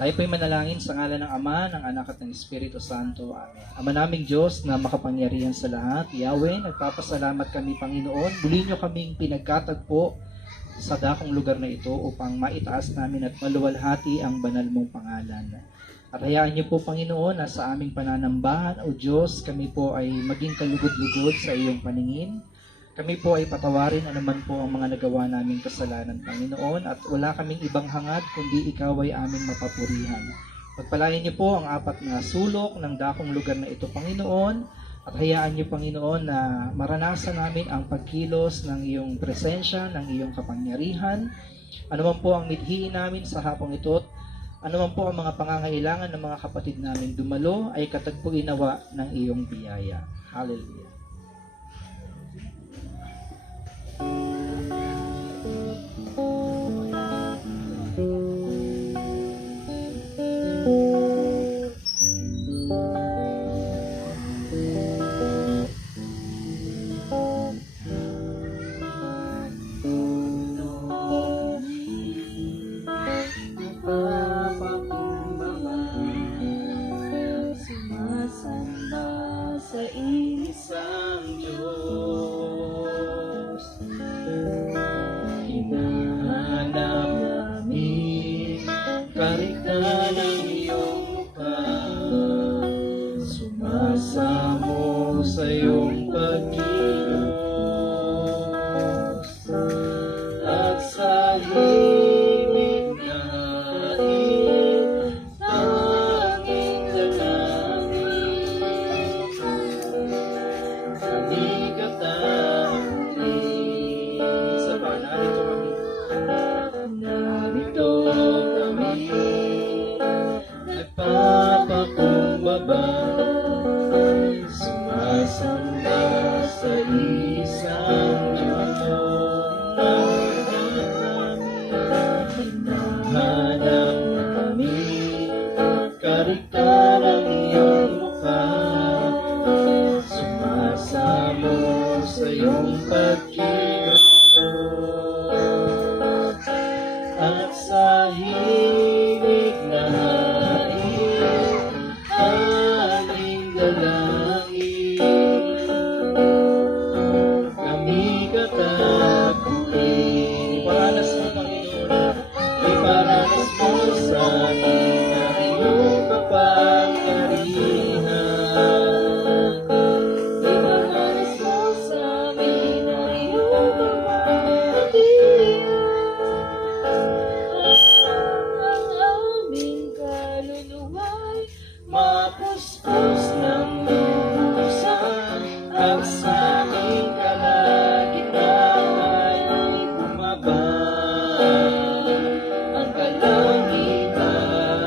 Tayo po'y manalangin sa ngalan ng Ama, ng Anak at ng Espiritu Santo. Amen. Ama naming Diyos na makapangyarihan sa lahat, Yahweh, nagpapasalamat kami, Panginoon. Muli niyo kaming pinagkatagpo sa dakong lugar na ito upang maitaas namin at maluwalhati ang banal mong pangalan. At hayaan niyo po, Panginoon, na sa aming pananambahan, O Diyos, kami po ay maging kalugod-lugod sa iyong paningin. Kami po ay patawarin anuman po ang mga nagawa naming kasalanan, Panginoon, at wala kaming ibang hangad kundi ikaw ay aming mapapurihan. Pagpalain niyo po ang apat na sulok ng dakong lugar na ito, Panginoon, at hayaan niyo, Panginoon, na maranasan namin ang pagkilos ng iyong presensya, ng iyong kapangyarihan. Anuman po ang midhiin namin sa hapong ito, anuman po ang mga pangangailangan ng mga kapatid namin dumalo, ay katagpo-inawa ng iyong biyaya. Hallelujah. Sa isang Diyos, hinahanap namin karita ng iyong mukha, sumasamo sa iyong pagkilos, at sa himig na hain tanging dalangin. Kami katakot sa panarito kami. Narito kami, nagpapakumbaba, sumasamba sa isang Diyos. Hinahanap kami, karita ng iyong mukha, sumasamo sa iyong pagkilos, at sa himig na hain aming dalangin. Kami katakutin, iparanas mo, Panginoon, iparanas mo sa amin ang iyong kapangyarihan. Iparanas mo sa amin ang iyong kapangyarihan. Ang aming kaluluwa'y mapuspos ng lubusan, at sa aming kalagitnaan ay bumaba ang kalangitan.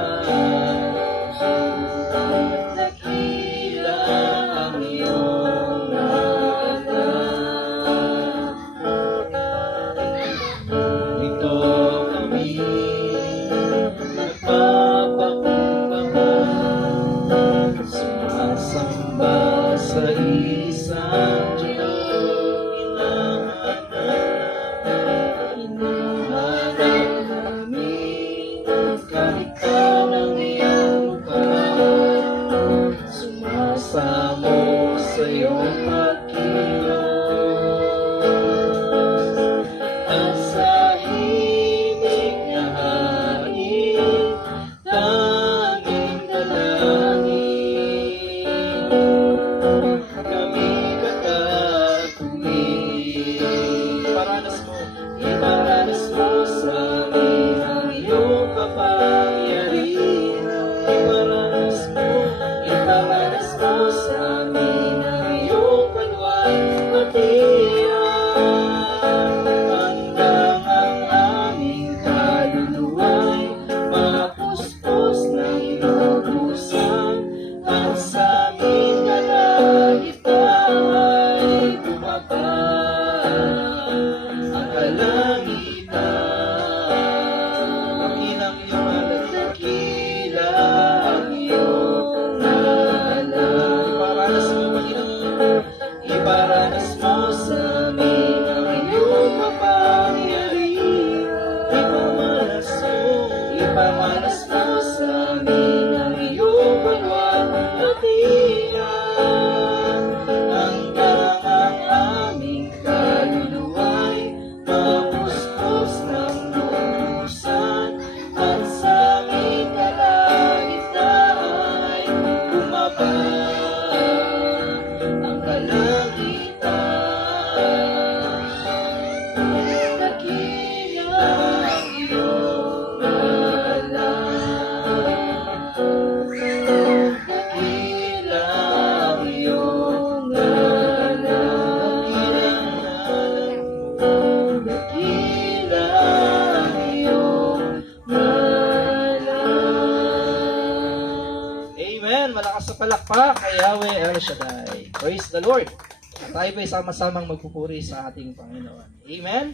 malakas sa palakpak kay Yahweh El Shaddai. Praise the Lord. At tayo po'y sama-samang magpupuri sa ating Panginoon. Amen?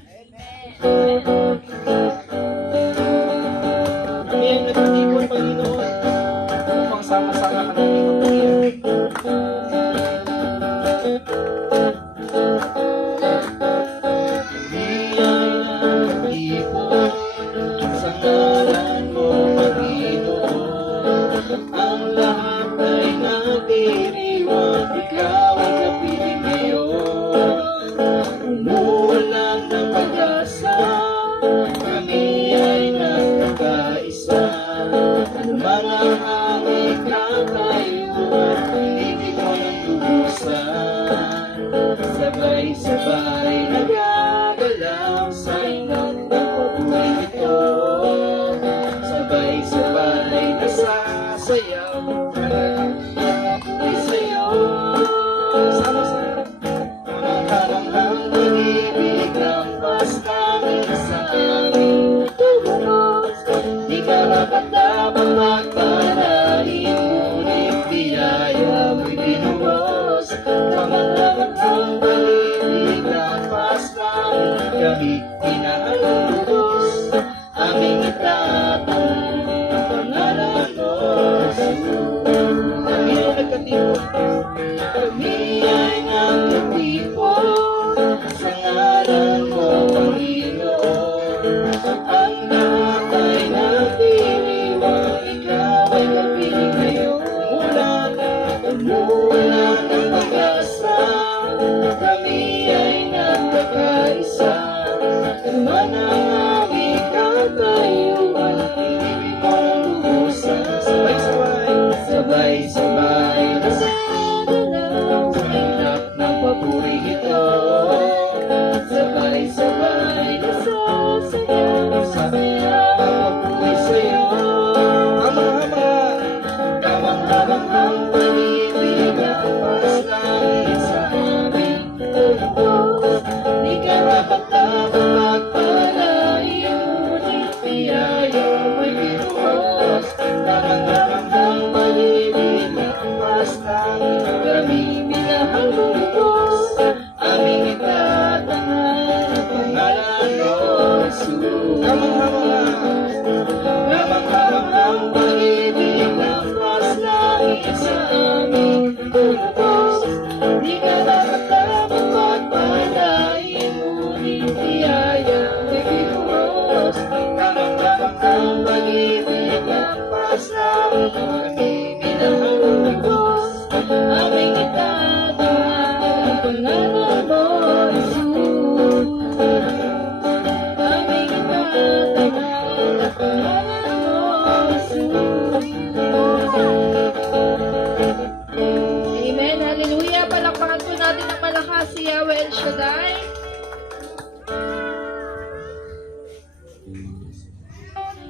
Kami ang nagpatipon, Panginoon, upang sama-sama ka namin magpurihan. Kami ay nagtipon sa ngalan mo, Panginoon. Ang lahat ay nagdiriwang, ikaw ay kapiling ngayon. Umuulan ng pag-asa, kami ay nagkakaisa. Ano man ang aming katayuan, hindi ko nang lubusan. Sabay-sabay nagagalaw sa ingat ng paborito. Sabay-sabay nasasayaw, nagkakapoy sa'yo. Sama-sama. Tamang-tamang ang pag-ibig ng pastangin sa aming tubos. Di ka dapat magpalain, ngunit biyaya mo'y binuhos. Tamang-tamang ang pag-ibig ng pastangin, kami pinaalubos. Aming itatanong ang pangalan mo, Jesus. Kami ang nagkatipon, kami ay nagkatipon sa ngalan mo, Panginoon. Ang lahat ay nagdiriwang, ikaw ay kapiling ngayon. Umuulan ng pag-asa, kami ay nagkakaisa. Ano man ang aming katayuan, hindi mo nang lubusan. Sabay-sabay, sabay-sabay nasagalaw sa ilap ng paborito. Sabay-sabay nasasayaw sa pagpupoy sa'yo. Hama-hama, kamang-hamang ang pag-ibig ng paslangit sa aming tubos. Di ka dapat magpalain, ngunit biyaya mo'y binuhos. Kamang-hamang ang pag-ibig ng paslangit, kami minahal mo lubos. Aming itatangan ang pangalan mo, Jesus. Kamang-hamang ang pag-ibig ng paslangit sa aming tubos. Di ka dapat magpalain, ngunit biyaya mo'y binuhos. Kamang-hamang ang pag-ibig ng paslangit, kami minahal mo lubos. Aming itatangan ang pangalan mo, Jesus. Aming itatangan ang pangalan mo, Jesus. Amen. Hallelujah. Palakpakan po natin ng malakas si Yahweh El Shaddai.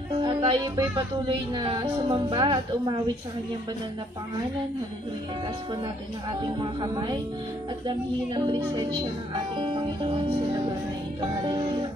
At tayo ba'y patuloy na sumamba at umawit sa kanyang banal na pangalan. Hallelujah. Itaas po natin ang ating mga kamay at damhin ang presensya ng ating Panginoon sa lugar na ito. Hallelujah.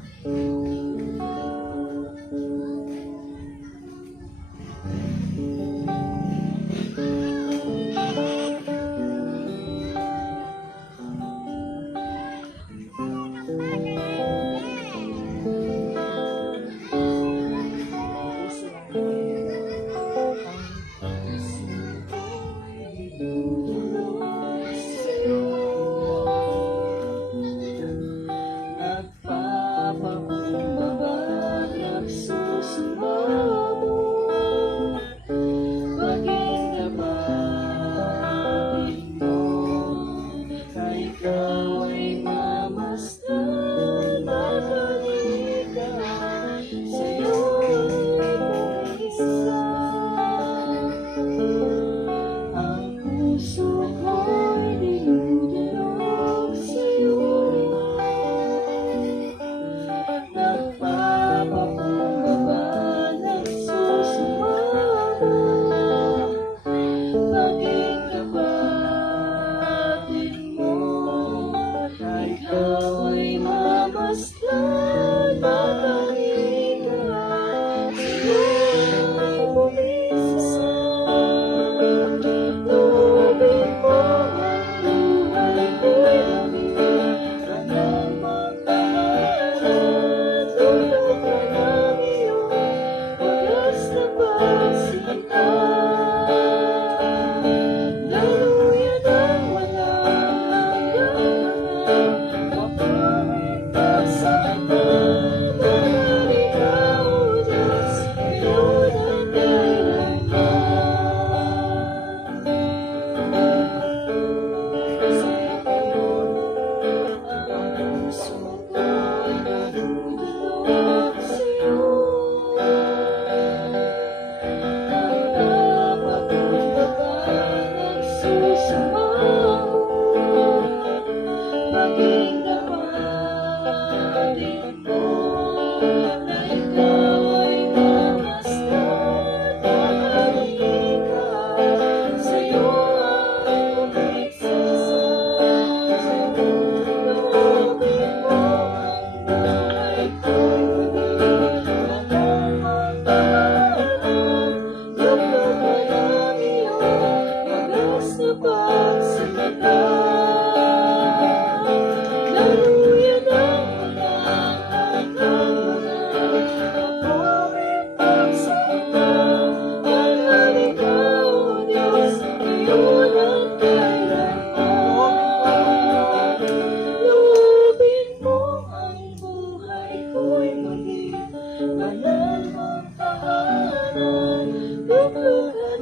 Nagpapakumbaba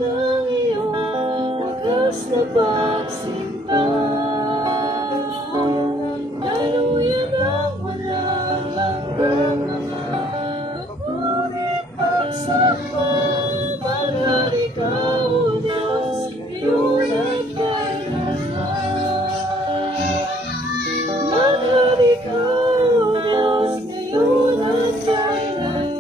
ng iyong wagas na pagsinta. Daluyan ang walang hanggang mga ngunit pagsama. Mahal ikaw, O Diyos, ngayon at kailanman. Mahal ikaw, O Diyos, ngayon at kailanman.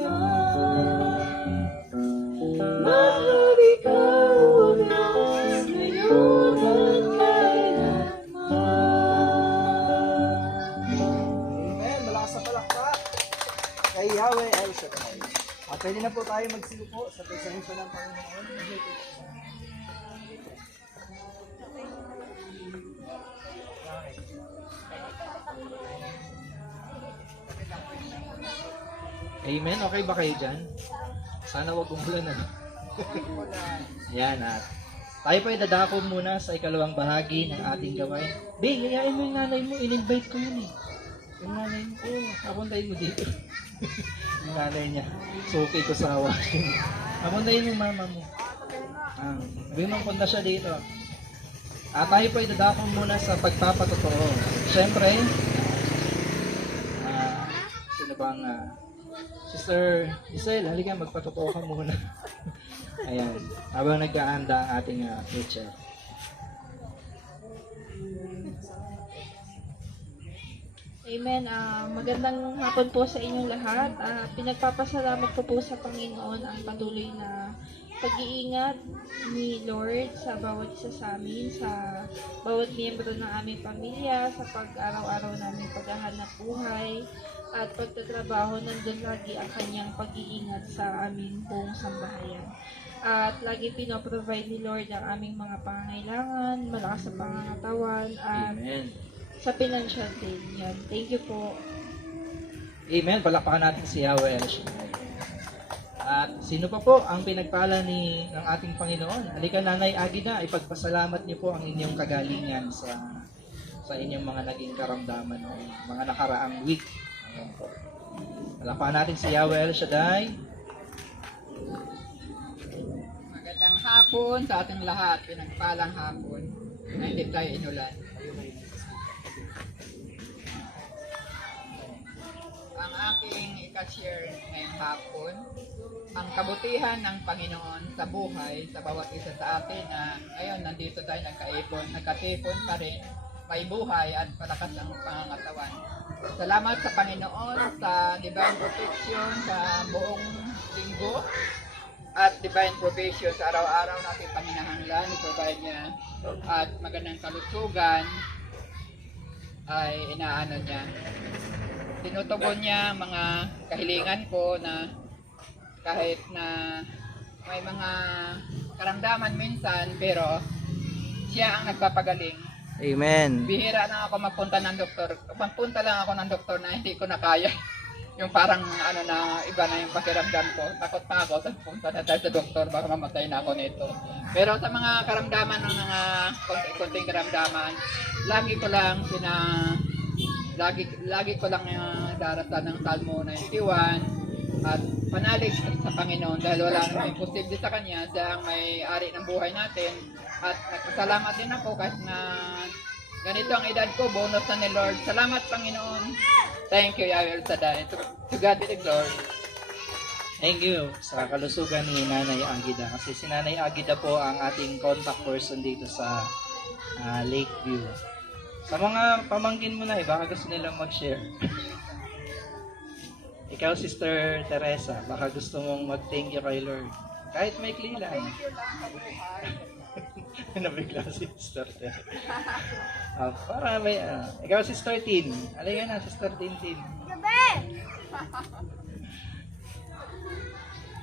Mahal ikaw, O Diyos, ngayon at kailanman. Amen. Malakas na palakpak kay Yahweh El Shaddai. At pwede na po tayo magsiupo sa presensya ng Panginoon. Amen. Okay ba kayo dyan? Sana wag umulan na. Yan at tayo po ay dadako muna sa ikalawang bahagi ng ating gawain. Bing, yayain mo yung nanay mo. In-invite ko yun eh. Yung nanay mo. Oo, napuntahin mo dito. Yung nanay niya. So okay ko sa awakin. Napuntahin yung mama mo. Bimang punta siya dito. At tayo po ay dadako muna sa pagpapatotoo. Siyempre, sino bang Sister Giselle, halika, magpatotoo ka muna. Ayan, habang nag-aanda ang ating teacher. Amen. Magandang hapon po sa inyong lahat. Pinagpapasalamat ko po sa Panginoon ang patuloy na pag-iingat ni Lord sa bawat isa sa amin, sa bawat miyembro ng aming pamilya, sa pag-araw-araw namin paghahanap buhay, at pagtatrabaho. Nandun lagi ang kanyang pag-iingat sa aming buong sambahayan. At lagi pinoprovide ni Lord ang aming mga pangangailangan, malakas sa pangangatawan, at Amen. sa financial din. Yan. Thank you po. Amen. Palakpakan natin si Yahweh El Shaddai. At sino pa po ang pinagpala ng ating Panginoon? Halika, Nanay Agida, ipagpasalamat niyo po ang inyong kagalingan sa inyong mga naging karamdaman o mga nakaraang week. Ayan po. Palakpakan natin si Yahweh El Shaddai. Magandang hapon sa ating lahat, pinagpalang hapon na hindi tayo inulan. Ang aking ikashare ngayong hapon, ang kabutihan ng Panginoon sa buhay sa bawat isa sa atin na ngayon nandito tayo nagkatipon pa rin, may buhay at malakas ang pangangatawan. Salamat sa Panginoon sa divine protection sa buong linggo at divine provision sa araw-araw natin paminahanglan, i-provide niya at magandang kalusugan ay inaano niya. Tinutugon niya mga kahilingan ko na kahit na may mga karamdaman minsan pero siya ang nagpapagaling. Amen. Bihira na ako magpunta ng doktor. Magpunta lang ako ng doktor na hindi ko na kaya. Yung parang ano na iba na yung pakiramdam ko. Takot pa ako. Punta na tayo sa doktor baka mamatay na ako nito. Pero sa mga karamdaman ng mga konting karamdaman, lagi ko lang darasa ng Salmo 91 at panalig sa Panginoon dahil wala namang imposible sa Kanya, siya ang may-ari ng buhay natin. At nagpasalamat din ako kahit na ganito ang edad ko, bonus na ni Lord. Salamat Panginoon. Thank you, Yahweh El Shaddai. To God be the glory. Thank you sa kalusugan ni Nanay Agida. Kasi si Nanay Agida po ang ating contact person dito sa Lakeview. Sa mga pamangkin mo na, baka gusto nilang mag-share. Ikaw, Sister Teresa, baka gusto mong mag-thank you kay Lord. Kahit may kli lang. Nabigla si Sister Teresa. Para may, ikaw, Sister Tin. Alay na, Sister Tin.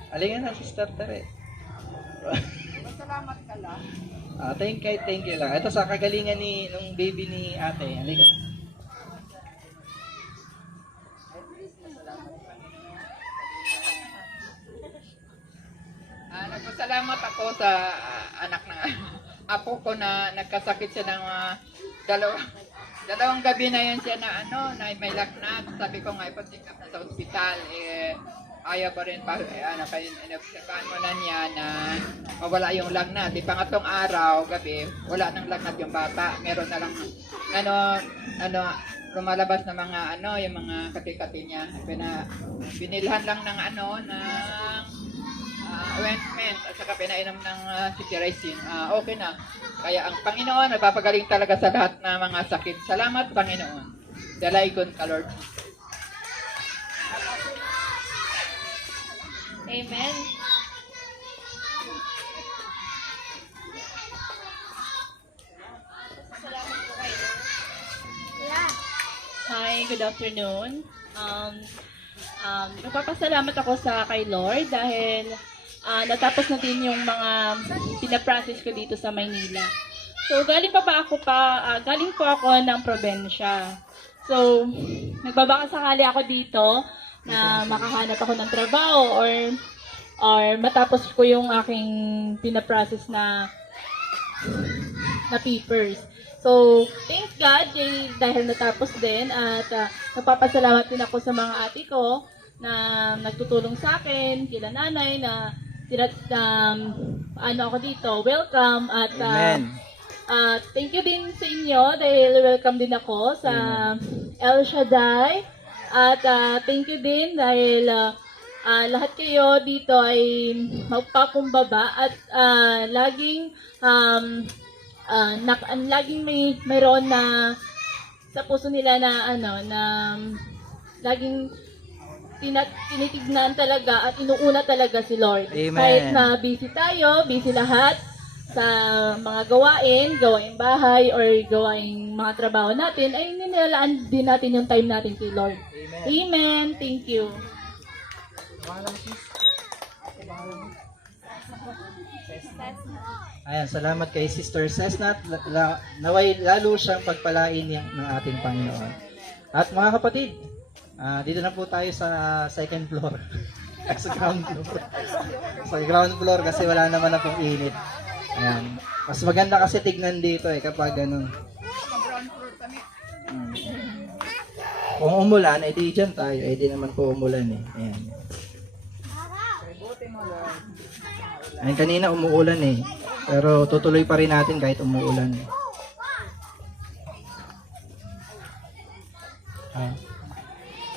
Alay na, Sister Teresa. Salamat ka lang. Thank you lang. Ito sa kagalingan nung baby ni ate. Halika. Nagpasalamat ako sa anak ng apo ko na nagkasakit siya ng dalawang gabi na yun siya na na may laknat. Sabi ko nga ipacheck up na sa ospital. Ayaw pa rin pa, inobserbahan mo na niya na mawala yung lagnat. Di pangatlong araw, gabi, wala nang lagnat yung bata. Meron na lang, lumalabas na mga, yung mga kati-kati niya. Binilhan lang ng, ointment at saka pinainom ng cetirizine. Okay na. Kaya ang Panginoon, nagpapagaling talaga sa lahat ng mga sakit. Salamat, Panginoon. Dalaygon ka, Lord. Amen. Salamat po kayo. Hi, good afternoon. Nagpapasalamat ako sa kay Lord dahil natapos na din yung mga pinaprocess ko dito sa Maynila. So, galing po ako ng probensya. So, nagbabaka sakali ako dito na makahanap ako ng trabaho or matapos ko yung aking pinaprocess na papers. So, thank God dahil natapos din at nagpapasalamat din ako sa mga ate ko na nagtutulong sa akin, kila nanay na ako dito, welcome at thank you din sa inyo dahil welcome din ako sa El Shaddai at thank you din dahil lahat kayo dito ay magpakumbaba at laging laging mayroon na sa puso nila na laging tinitignan talaga at inuuna talaga si Lord. Amen. Kahit na busy tayo, busy lahat sa mga gawain bahay or gawain mga trabaho natin, ay nilalaan din natin yung time natin kay Lord. Amen. Thank you. Ayan, salamat kay Sister Cessnat. Naway lalo siyang pagpalain ng ating Panginoon. At mga kapatid, dito na po tayo sa second floor. Sa ground floor. Sa ground floor kasi wala naman na pong init. Ayan. Mas maganda kasi tignan dito kapag ganun. Kung umulan, di dyan tayo. Di naman po umulan Ayan. Ayan, kanina umuulan Pero tutuloy pa rin natin kahit umuulan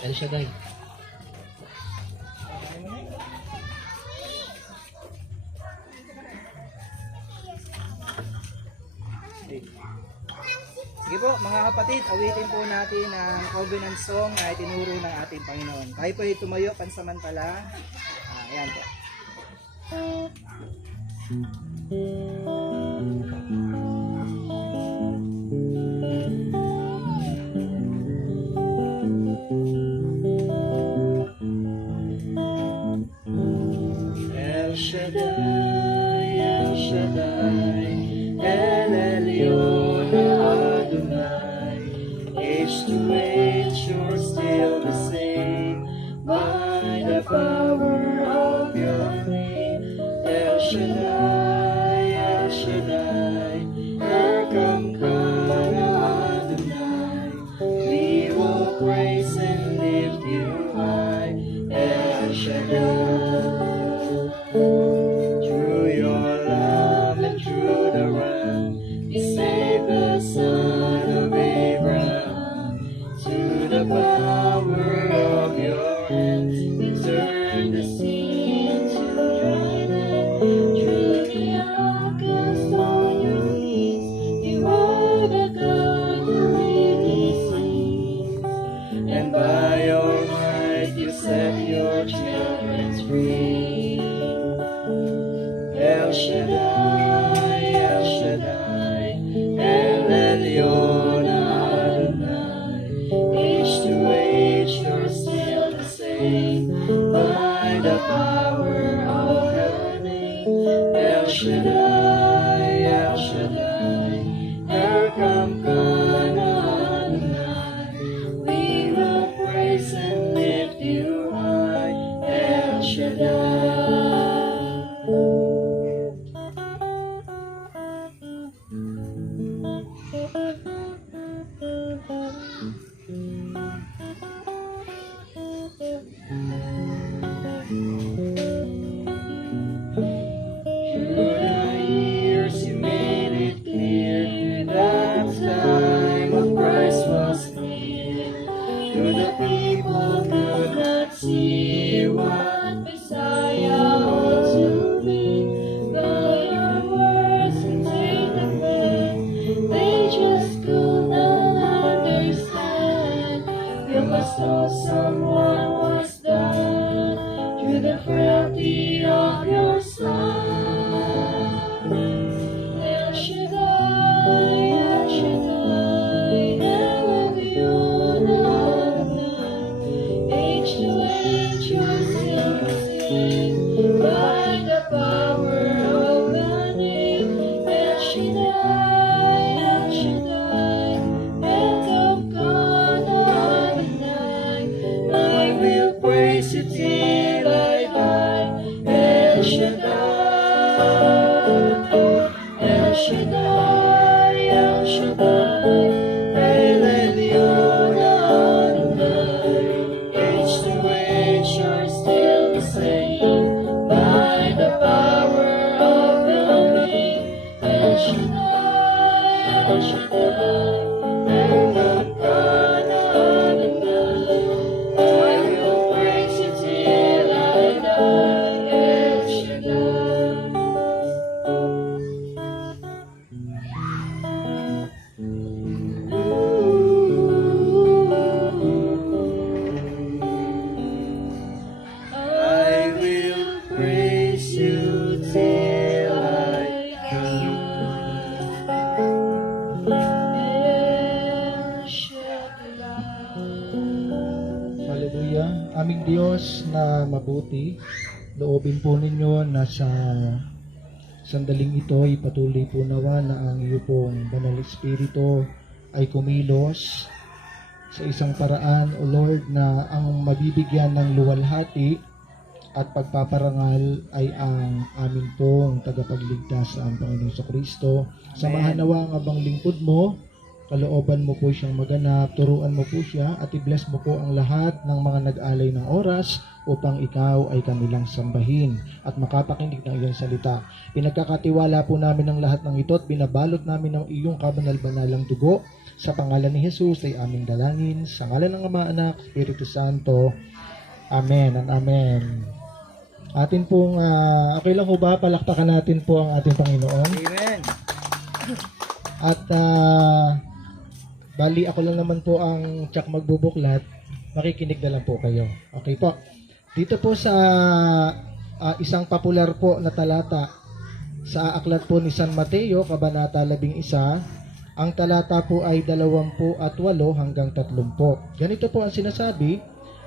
El Shaddai. Sige po, mga kapatid, awitin po natin ang covenant song na itinuro ng ating Panginoon. Tayo po ay tumayo pansamantala. Ayan po. El Shaddai, El Shaddai, El Elyon Adonai. Age to age, you're still the same. By the power of your name, El Shaddai, El Shaddai, Erkamkana Adonai. We will praise and lift you high, El Shaddai. Through your love and through the Ram, you saved the son of Abraham. To the power of your hands, you turned the sea into dry land. Through the outcast on your knees, you are the God who really sees. And by your might, you set your children free. El Shaddai, El Shaddai, El Elyon Adonai. Age to age, you're still the same. By the power of your name, El Shaddai, El Shaddai, Erkamkana Adonai. We will praise and lift you high, El Shaddai. Through Shaddai, El Shaddai, Elyon Adonai. Age to age you're still the same, by the power of the name. El Shaddai, El Shaddai, Elyon Adonai. I will praise you till I die, El Shaddai. I will praise you till I El Shaddai. Hallelujah. Aming Diyos na mabuti, loobin po ninyo na sa sandaling ito ay patuloy po nawa na ang iyo pong Banal Espiritu ay kumilos sa isang paraan, O Lord, na ang mabibigyan ng luwalhati at pagpaparangal ay ang amin pong tagapagligtas ang Panginoon Kristo. Samahan nawa ang abang lingkod mo, kalooban mo po siyang maganap, turuan mo po siya at i-bless mo po ang lahat ng mga nag-alay ng oras upang ikaw ay kanilang sambahin at makapakinig ng iyong salita. Pinagkakatiwala po namin ang lahat ng ito at binabalot namin ng iyong kabanal-banalang dugo. Sa pangalan ni Jesus ay aming dalangin. Sa ngalan ng Ama, Anak, Espiritu Santo. Amen and amen. Atin pong, okay lang po ba? Palakpakan natin po ang ating Panginoon. Amen. At bali ako lang naman po ang tsak magbubuklat. Makikinig na lang po kayo. Okay po. Dito po sa isang popular po na talata sa aklat po ni San Mateo, Kabanata 11, ang talata po ay 28 hanggang 30. Ganito po ang sinasabi,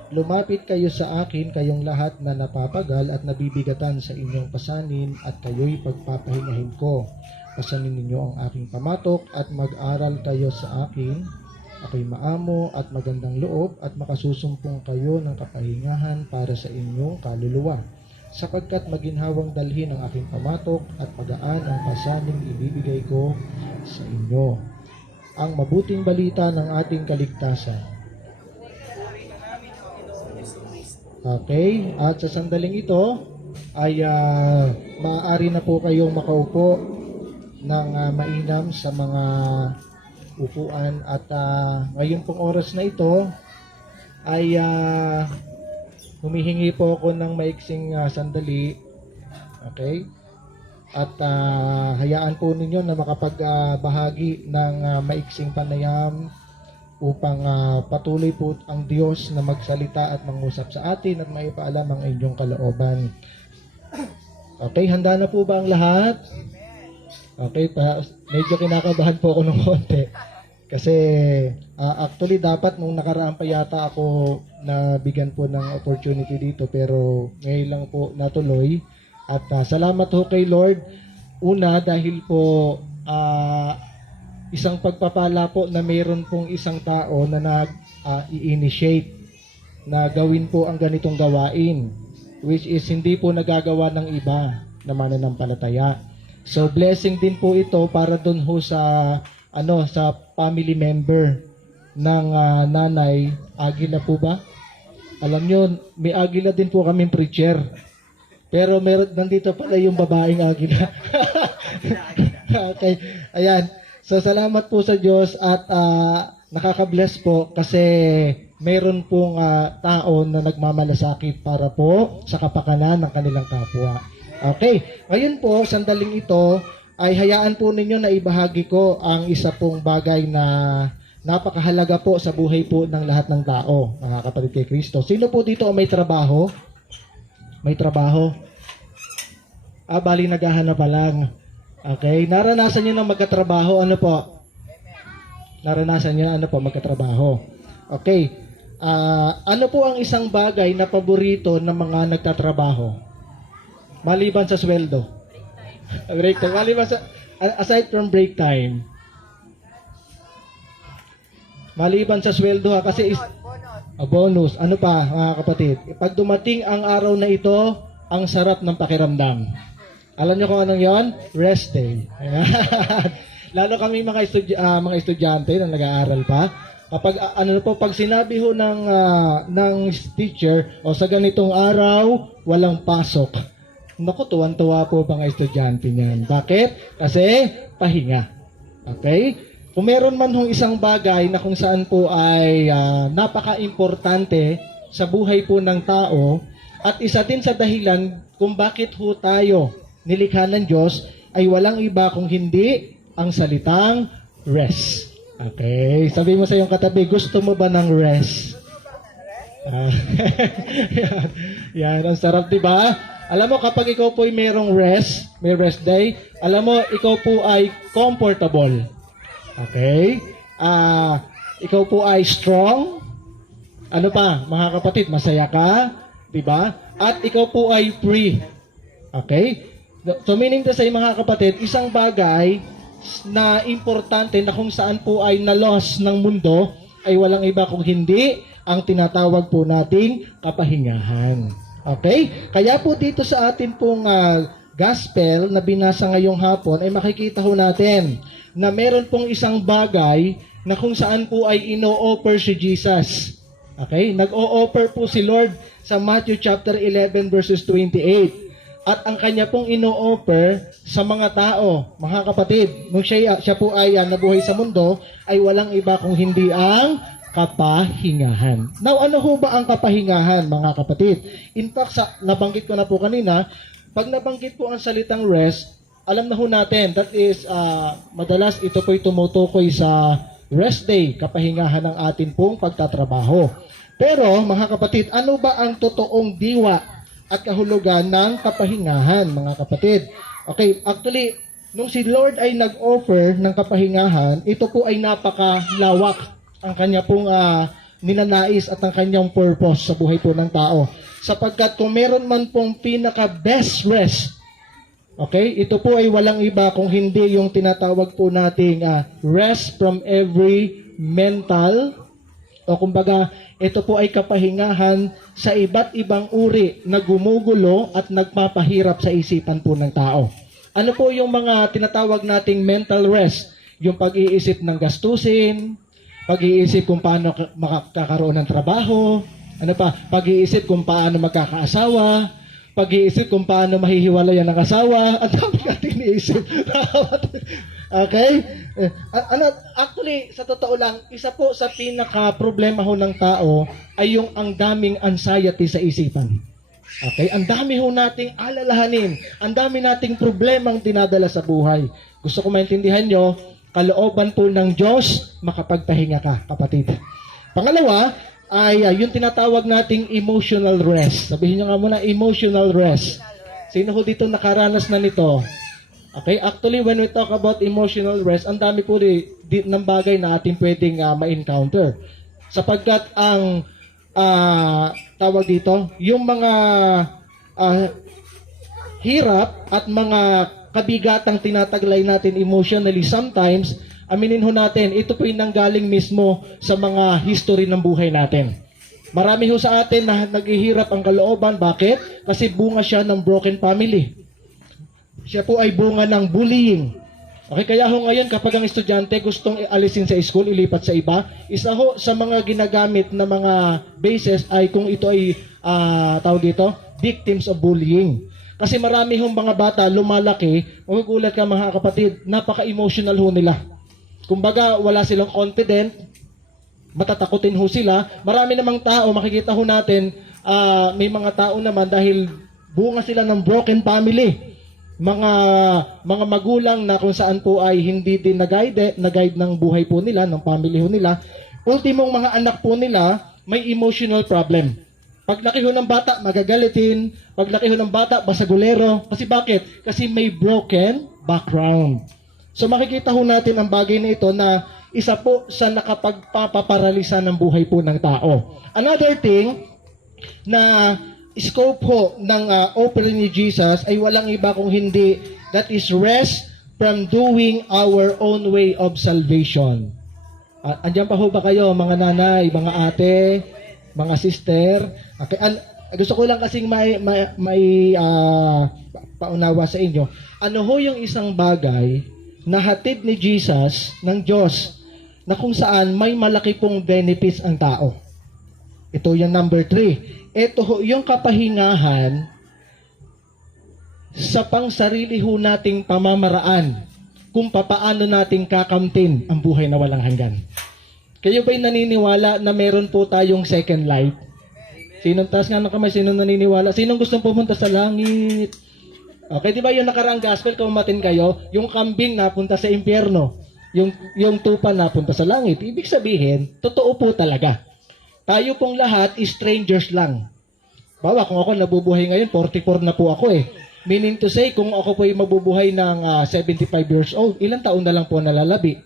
lumapit kayo sa akin, kayong lahat na napapagal at nabibigatan sa inyong pasanin, at kayo'y pagpapahingahin ko. Pasanin ninyo ang aking pamatok at mag-aral kayo sa akin. Ako'y maamo at magandang loob at makasusumpong kayo ng kapahingahan para sa inyong kaluluwa. Sapagkat maginhawang dalhin ang aking pamatok at magaan ang pasaning ibibigay ko sa inyo. Ang mabuting balita ng ating kaligtasan. Okay, at sa sandaling ito ay maaari na po kayong makaupo ng mainam sa mga upuan at ngayon pong oras na ito ay humihingi po ako ng maiksing sandali. Okay? At hayaan po ninyo na makapagbahagi ng maiksing panayam upang patuloy po ang Diyos na magsalita at mangusap sa atin at maipaalam ang inyong kalooban. Okay, handa na po ba ang lahat? Okay, medyo kinakabahan po ako ng konti. Kasi actually dapat nung nakaraan pa yata ako nabigyan po ng opportunity dito, pero ngayon lang po natuloy. At salamat ho kay Lord. Una, dahil po isang pagpapala po na mayroon pong isang tao na nag-i-initiate na gawin po ang ganitong gawain, which is hindi po nagagawa ng iba na mananampalataya. So blessing din po ito para doon ho sa sa family member ng nanay Agila po ba? Alam nyo, may Agila din po kaming preacher. Pero nandito pala yung babaeng Agila. Okay, ayan. So salamat po sa Diyos at nakaka-bless po kasi mayroon pong tao na nagmamalasakit para po sa kapakanan ng kanilang kapwa. Okay, ngayon po, sandaling ito ay hayaan po ninyo na ibahagi ko ang isa pong bagay na napakahalaga po sa buhay po ng lahat ng tao, mga kapatid kay Kristo. Sino po dito may trabaho? May trabaho? Bali naghahanap pa lang. Okay, naranasan nyo na magkatrabaho, ano po? Naranasan nyo na ano po, magkatrabaho. Okay, ano po ang isang bagay na paborito ng mga nagtatrabaho? Maliban sa sweldo. Break time. Maliban sa, aside from break time. Maliban sa sweldo kasi bonus. Ano pa mga kapatid? Pag dumating ang araw na ito, ang sarap ng pakiramdam. Alam niyo kung anong yon? Rest day. Ayan. Lalo kami mga estudyante na nag-aaral pa. Kapag pag sinabi ho ng teacher o sa ganitong araw walang pasok. Naku, tuwan-tuwa po mga estudyante niyan. Bakit? Kasi pahinga. Okay? Kung meron man hong isang bagay na kung saan po ay napaka-importante sa buhay po ng tao at isa din sa dahilan kung bakit ho tayo nilikha ng Diyos ay walang iba kung hindi ang salitang rest. Okay? Sabi mo sa iyong katabi, gusto mo ba ng rest? Yan, ang sarap, di ba? Alam mo, kapag ikaw po ay merong rest, may rest day, alam mo, ikaw po ay comfortable. Okay? Ikaw po ay strong. Ano pa, mga kapatid, masaya ka, di ba? At ikaw po ay free. Okay? So meaning to say, mga kapatid, isang bagay na importante na kung saan po ay na-loss ng mundo ay walang iba kung hindi ang tinatawag po nating kapahingahan. Okay? Kaya po dito sa atin pong gospel na binasa ngayong hapon ay makikita ho natin na meron pong isang bagay na kung saan po ay ino-offer si Jesus. Okay? Nag-o-offer po si Lord sa Matthew chapter 11 verses 28. At ang kanya pong ino-offer sa mga tao, mga kapatid, nung siya po ay nabuhay sa mundo, ay walang iba kung hindi ang kapahingahan. Now, ano ho ba ang kapahingahan, mga kapatid? In fact, nabanggit ko na po kanina, pag nabanggit po ang salitang rest, alam na ho natin, that is, madalas ito po'y tumutukoy sa rest day, kapahingahan ng atin pong pagtatrabaho. Pero, mga kapatid, ano ba ang totoong diwa at kahulugan ng kapahingahan, mga kapatid? Okay, actually, nung si Lord ay nag-offer ng kapahingahan, ito po ay napakalawak ang kanya pong ninanais at ang kanyang purpose sa buhay po ng tao. Sapagkat kung meron man pong pinaka-best rest, okay, ito po ay walang iba kung hindi yung tinatawag po nating rest from every mental, o kumbaga, ito po ay kapahingahan sa iba't ibang uri na gumugulo at nagpapahirap sa isipan po ng tao. Ano po yung mga tinatawag nating mental rest? Yung pag-iisip ng gastusin, pag-iisip kung paano makakaroon ng trabaho, ano pa, pag-iisip kung paano magkakaasawa, pag-iisip kung paano mahihiwalayan ng asawa, at dami nating iniisip. Okay? Actually, sa totoo lang, isa po sa pinaka-problema ho ng tao ay yung ang daming anxiety sa isipan. Okay? Ang dami ho nating alalahanin, ang dami nating problemang dinadala sa buhay. Gusto ko maintindihan nyo, kalooban po ng Diyos, makapagpahinga ka, kapatid. Pangalawa, ay yung tinatawag nating emotional rest. Sabihin nyo nga muna, emotional rest. Sino ho dito nakaranas na nito? Okay, actually when we talk about emotional rest, ang dami po ng bagay na ating pwedeng ma-encounter. Sapagkat ang tawag dito, yung mga hirap at mga kabigatang tinataglay natin emotionally, sometimes, aminin ho natin, ito po yung nanggaling mismo sa mga history ng buhay natin. Marami ho sa atin na naghihirap ang kalooban. Bakit? Kasi bunga siya ng broken family. Siya po ay bunga ng bullying. Okay, kaya ho ngayon kapag ang estudyante gustong alisin sa school, ilipat sa iba, isa ho sa mga ginagamit na mga basis ay kung ito ay tawag dito, victims of bullying. Kasi marami hong mga bata lumalaki, magugulat ka mga kapatid, napaka-emotional ho nila. Kumbaga wala silang confident, matatakutin ho sila. Marami namang tao, makikita ho natin, may mga tao naman dahil bunga sila ng broken family. Mga magulang na kung saan po ay hindi din nag-guide ng buhay po nila, ng family ho nila. Ultimong mga anak po nila, may emotional problem. Paglaki ho ng bata, magagalitin. Paglaki ho ng bata, basagulero. Kasi bakit? Kasi may broken background. So makikita ho natin ang bagay na ito na isa po sa nakapagpaparalisa ng buhay po ng tao. Another thing na scope ho ng offering ni Jesus ay walang iba kung hindi that is rest from doing our own way of salvation. Andyan pa ho ba kayo, mga nanay, mga ate, mga sister? Okay. gusto ko lang kasing paunawa sa inyo. Ano ho yung isang bagay na hatid ni Jesus ng Diyos na kung saan may malaki pong benefits ang tao? Ito yung number 3. Ito ho yung kapahingahan sa pangsarili ho nating pamamaraan kung papaano nating kakamtin ang buhay na walang hanggan. Kayo ba'y naniniwala na meron po tayong second life? Sinong taas nga ng kamay? Sinong naniniwala? Sinong gustong pumunta sa langit? Okay, di ba yung nakaraang gospel, kung matin kayo, yung kambing napunta sa impyerno, yung tupa napunta sa langit. Ibig sabihin, totoo po talaga. Tayo pong lahat is strangers lang. Bawa, kung ako nabubuhay ngayon, 44 na po ako eh. Meaning to say, kung ako po ay mabubuhay ng 75 years old, ilang taon na lang po nalalabi?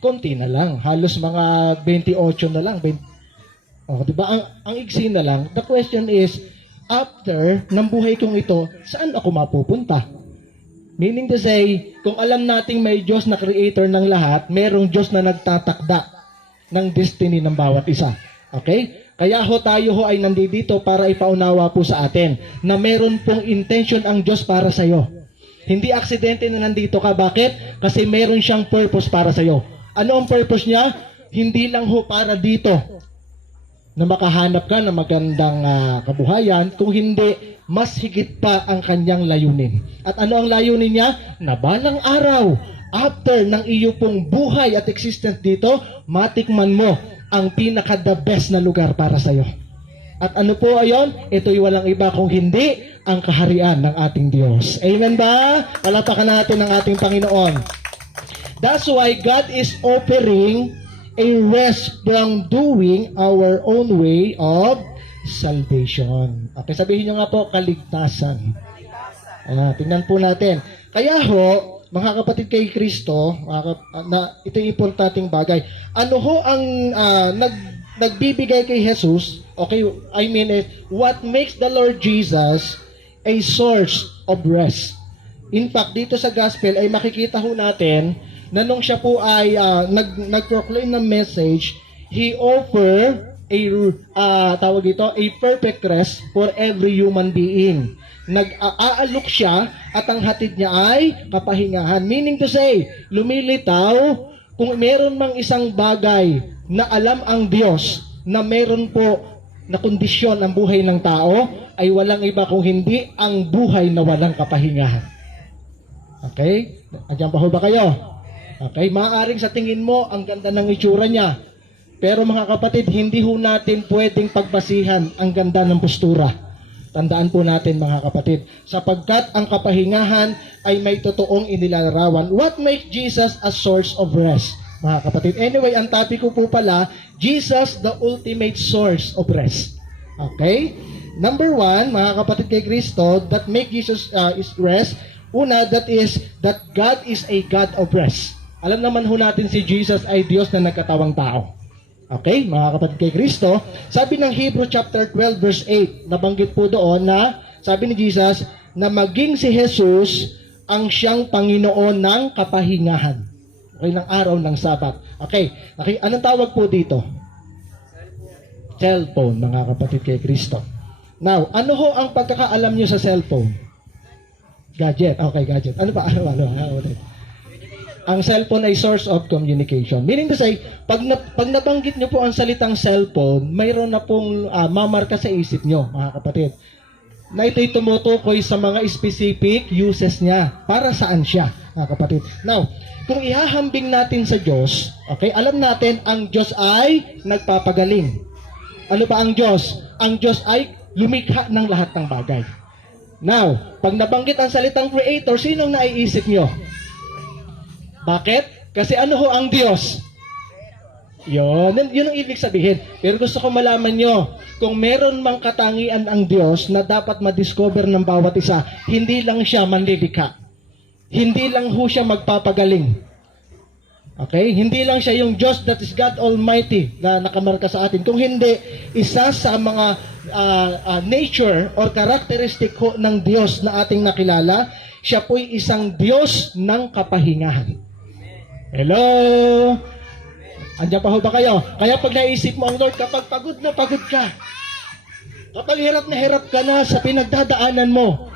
Konti na lang. Halos mga 28 na lang. Diba? Ang iksi na lang. The question is, after ng buhay kong ito, saan ako mapupunta? Meaning to say, kung alam nating may Diyos na creator ng lahat, merong Diyos na nagtatakda ng destiny ng bawat isa. Okay? Kaya ho tayo ho ay nandito para ipaunawa po sa atin na meron pong intention ang Diyos para sa iyo. Hindi aksidente na nandito ka. Bakit? Kasi meron siyang purpose para sa iyo. Ano ang purpose niya? Hindi lang ho para dito na makahanap ka ng magandang kabuhayan, kung hindi, mas higit pa ang kanyang layunin. At ano ang layunin niya? Na balang araw, after ng iyo pong buhay at existence dito, matikman mo ang pinaka-the best na lugar para sa iyo. At ano po ayon? Ito'y walang iba kung hindi ang kaharian ng ating Diyos. Amen ba? Palatakan natin ang ating Panginoon. That's why God is offering a rest from doing our own way of salvation. Okay, sabihin nyo nga po, kaligtasan. Tingnan po natin. Kaya ho, mga kapatid kay Kristo, na ito yung importanteng bagay. Ano ho ang nagbibigay kay Jesus? Okay, I mean what makes the Lord Jesus a source of rest? In fact, dito sa gospel ay makikita ho natin na nung siya po ay nag-proclaim ng message, He offer a perfect rest for every human being. Nag-aalok siya at ang hatid niya ay kapahingahan. Meaning to say, lumilitaw kung meron mang isang bagay na alam ang Diyos na meron po na kondisyon ang buhay ng tao, ay walang iba kung hindi ang buhay na walang kapahingahan. Okay? Andiyan pa ho ba kayo? Okay? Maaaring sa tingin mo, ang ganda ng itsura niya. Pero mga kapatid, hindi ho natin pwedeng pagbasihan ang ganda ng postura. Tandaan po natin mga kapatid, sapagkat ang kapahingahan ay may totoong inilalarawan. What makes Jesus a source of rest, mga kapatid? Anyway, ang topic ko po pala, Jesus, the ultimate source of rest. Okay? Number 1, mga kapatid kay Kristo, that make Jesus is rest. Una, that is that God is a God of rest. Alam naman ho natin si Jesus ay Diyos na nagkatawang tao. Okay, mga kapatid kay Kristo, sabi ng Hebrew chapter 12 verse 8, nabanggit po doon na, sabi ni Jesus, na maging si Jesus ang siyang Panginoon ng kapahingahan. Okay, ng araw ng Sabat. Okay, anong tawag po dito? Cellphone, mga kapatid kay Kristo. Now, ano ho ang pagkakaalam nyo sa cellphone? Gadget. Okay, gadget. Ano pa? Ano? Ang cellphone ay source of communication. Meaning to say, pag nabanggit nyo po ang salitang cellphone, mayroon na pong mamarka sa isip nyo, mga kapatid, na ito'y tumutukoy sa mga specific uses niya. Para saan siya, mga kapatid? Now, kung ihahambing natin sa Diyos, okay, alam natin, ang Diyos ay nagpapagaling. Ano ba ang Diyos? Ang Diyos ay lumikha ng lahat ng bagay. Now, pag nabanggit ang salitang creator, sinong naiisip nyo? Bakit? Kasi ano ho ang Diyos? Yun ang ibig sabihin. Pero gusto ko malaman nyo, kung meron mang katangian ang Diyos na dapat madiscover ng bawat isa, hindi lang siya manlilika. Hindi lang ho siya magpapagaling. Okay? Hindi lang siya yung Diyos that is God Almighty na nakamarka sa atin. Kung hindi, isa sa mga nature or characteristic ho ng Diyos na ating nakilala, siya po'y isang Diyos ng kapahingahan. Hello? Andiyan pa ho ba kayo? Kaya pag naisip mo ang Lord, kapag pagod na pagod ka, Kapag hirap na hirap ka na sa pinagdadaanan mo,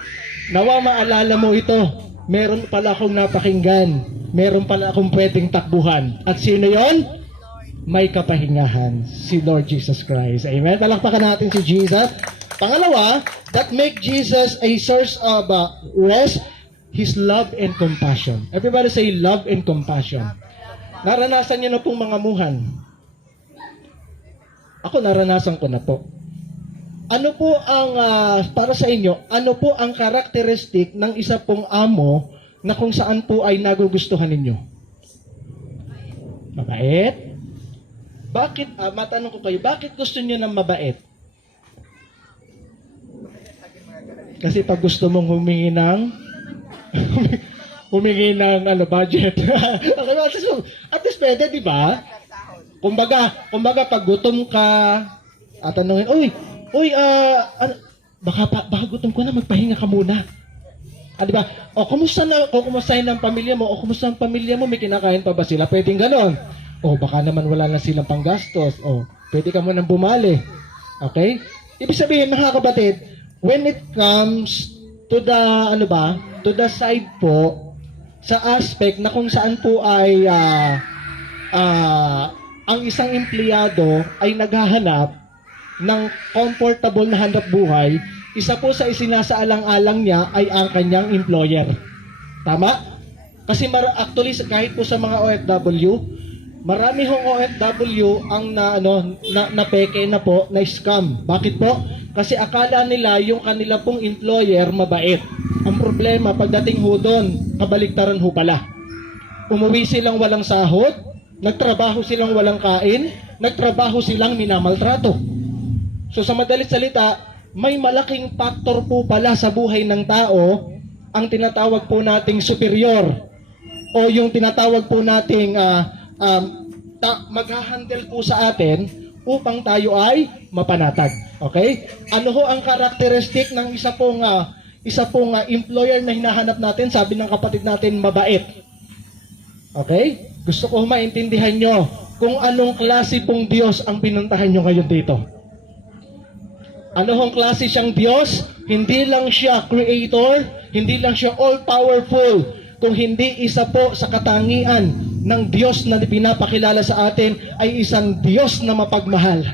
nawa maalala mo ito. Meron pala akong napakinggan. Meron pala akong pwedeng takbuhan. At sino yon? May kapahingahan. Si Lord Jesus Christ. Amen? Palakpakan natin si Jesus. Pangalawa, that make Jesus a source of rest, His love and compassion. Everybody say love and compassion. Naranasan niyo na pong mga muhan. Ako naranasan ko na po. Ano po ang, para sa inyo, ano po ang karakteristik ng isa pong amo na kung saan po ay nagugustuhan ninyo? Mabait? Bakit, matanong ko kayo, bakit gusto niyo ng mabait? Kasi pag gusto mong humingi ng budget. At least pwede, di ba? Kumbaga pag gutom ka, at tanongin, baka gutom ko na, magpahinga ka muna. Di ba? O, kumustahin ang pamilya mo? O, kumusta ang pamilya mo? May kinakain pa ba sila? Pwedeng ganon. O, baka naman wala na silang panggastos. O, pwede ka munang bumali. Okay? Ibig sabihin, mga kapatid, when it comes to the, to the side po, sa aspect na kung saan po ay, ang isang empleyado ay naghahanap ng comfortable na hanap buhay, isa po sa isinasaalang-alang niya ay ang kanyang employer. Tama? Kasi actually, kahit po sa mga OFW, marami hong OFW ang napeke na po, na scam. Bakit po? Kasi akala nila yung kanila pong employer mabait. Ang problema, pagdating ho doon, kabaliktaran ho pala. Umuwi silang walang sahod, nagtrabaho silang walang kain, nagtrabaho silang minamaltrato. So sa madalit salita, may malaking factor po pala sa buhay ng tao ang tinatawag po nating superior o yung tinatawag po nating maghahandle po sa atin upang tayo ay mapanatag. Okay? Ano ho ang karakteristik ng isa pong employer na hinahanap natin? Sabi ng kapatid natin, mabait. Okay? Gusto ko maintindihan nyo kung anong klase pong Diyos ang pinuntahan nyo ngayon dito. Ano hong klase siyang Diyos? Hindi lang siya creator, hindi lang siya all-powerful, kung hindi isa po sa katangian ng Diyos na pinapakilala sa atin ay isang Diyos na mapagmahal.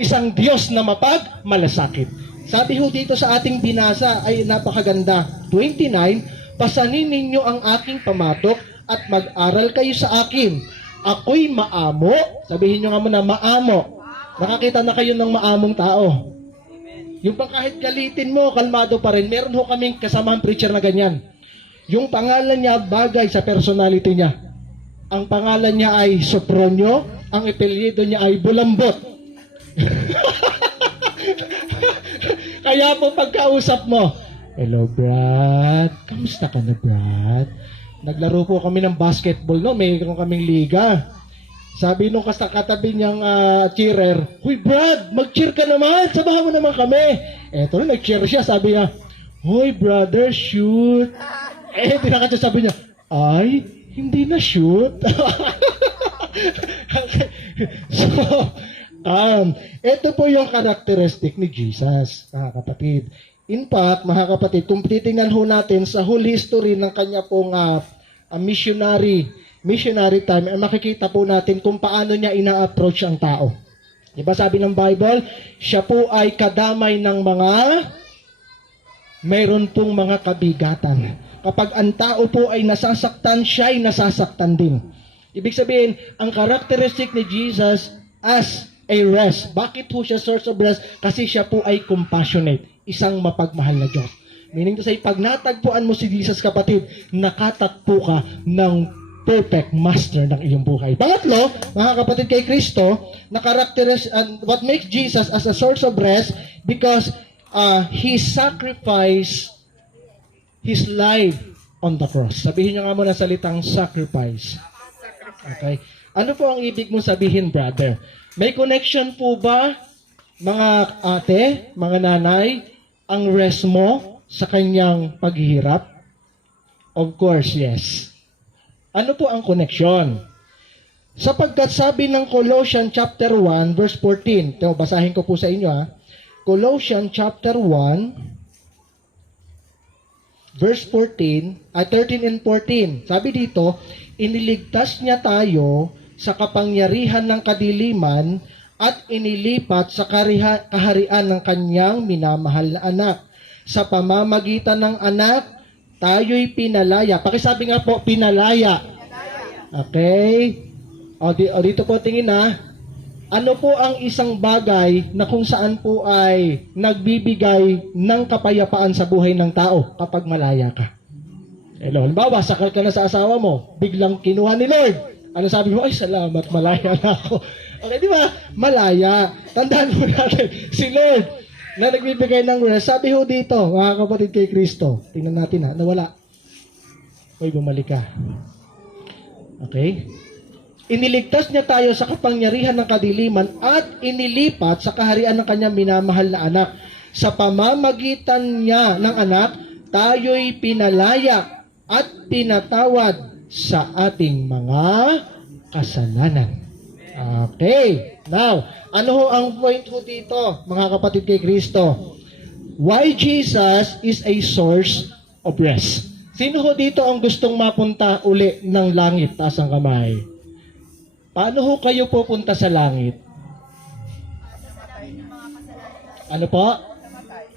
Isang Diyos na mapagmalasakit. Sabi ho dito sa ating binasa ay napakaganda. 29, pasanin ninyo ang aking pamatok at mag-aral kayo sa akin. Ako'y maamo. Sabihin nyo nga muna, maamo. Nakakita na kayo ng maamong tao. Yung pang kahit galitin mo, kalmado pa rin. Meron ho kaming kasamang preacher na ganyan. Yung pangalan niya bagay sa personality niya. Ang pangalan niya ay Sopronio, ang apelyido niya ay Bulambot. Kaya po pagkausap mo, hello Brad, kamusta ka na Brad? Naglaro po kami ng basketball, no? Mayroon kaming liga. Sabi nung katabi niyang cheerer, "Huy Brad, mag-cheer ka naman, sabahan mo naman kami." Eto na, nag-cheer siya, sabi niya, "Hoy brother, shoot." Pinakatsa sabi niya, "Ay, hindi na shoot." So, ito po yung karakteristik ni Jesus, mga kapatid. In fact, mga kapatid, kung titingnan ho natin sa whole history ng kanya pong missionary time, makikita po natin kung paano niya ina-approach ang tao. Diba sabi ng Bible, siya po ay kadamay ng mayroon pong mga kabigatan. Kapag ang tao po ay nasasaktan, siya ay nasasaktan din. Ibig sabihin, ang characteristic ni Jesus as a rest. Bakit po siya source of rest? Kasi siya po ay compassionate. Isang mapagmahal na Diyos. Meaning to say, pag natagpuan mo si Jesus, kapatid, nakatagpo ka ng perfect master ng iyong buhay. Pangatlo, mga kapatid kay Kristo, what makes Jesus as a source of rest because He sacrificed His life on the cross. Sabihin niyo nga muna salitang sacrifice. Okay? Ano po ang ibig mong sabihin, brother? May connection po ba, mga ate, mga nanay, ang rest mo sa kanyang paghihirap? Of course, yes. Ano po ang connection? Sapagkat sabi ng Colossians chapter 1 verse 14, basahin ko po sa inyo Colossians chapter 1, verse 13 and 14. Sabi dito, iniligtas niya tayo sa kapangyarihan ng kadiliman at inilipat sa kaharian ng kanyang minamahal na anak. Sa pamamagitan ng anak, tayo'y pinalaya. Pakisabi nga po, pinalaya. Okay? Dito po tingin na. Ano po ang isang bagay na kung saan po ay nagbibigay ng kapayapaan sa buhay ng tao kapag malaya ka? Hello, halimbawa, sakal ka na sa asawa mo, biglang kinuha ni Lord. Ano sabi mo? Ay, salamat, malaya na ako. Okay, di ba? Malaya. Tandaan mo natin, si Lord na nagbibigay ng rest. Sabi ho dito, mga kapatid kay Kristo, tingnan natin ha, nawala. Uy, bumalik ka. Okay? Iniligtas niya tayo sa kapangyarihan ng kadiliman at inilipat sa kaharian ng kanyang minamahal na anak. Sa pamamagitan niya ng anak, tayo'y pinalaya at pinatawad sa ating mga kasalanan. Okay. Now, ano ho ang point ho dito, mga kapatid kay Kristo? Why Jesus is a source of rest. Sino ho dito ang gustong mapunta uli ng langit? Taas ang kamay. Paano ho kayo pupunta sa langit? Ano po?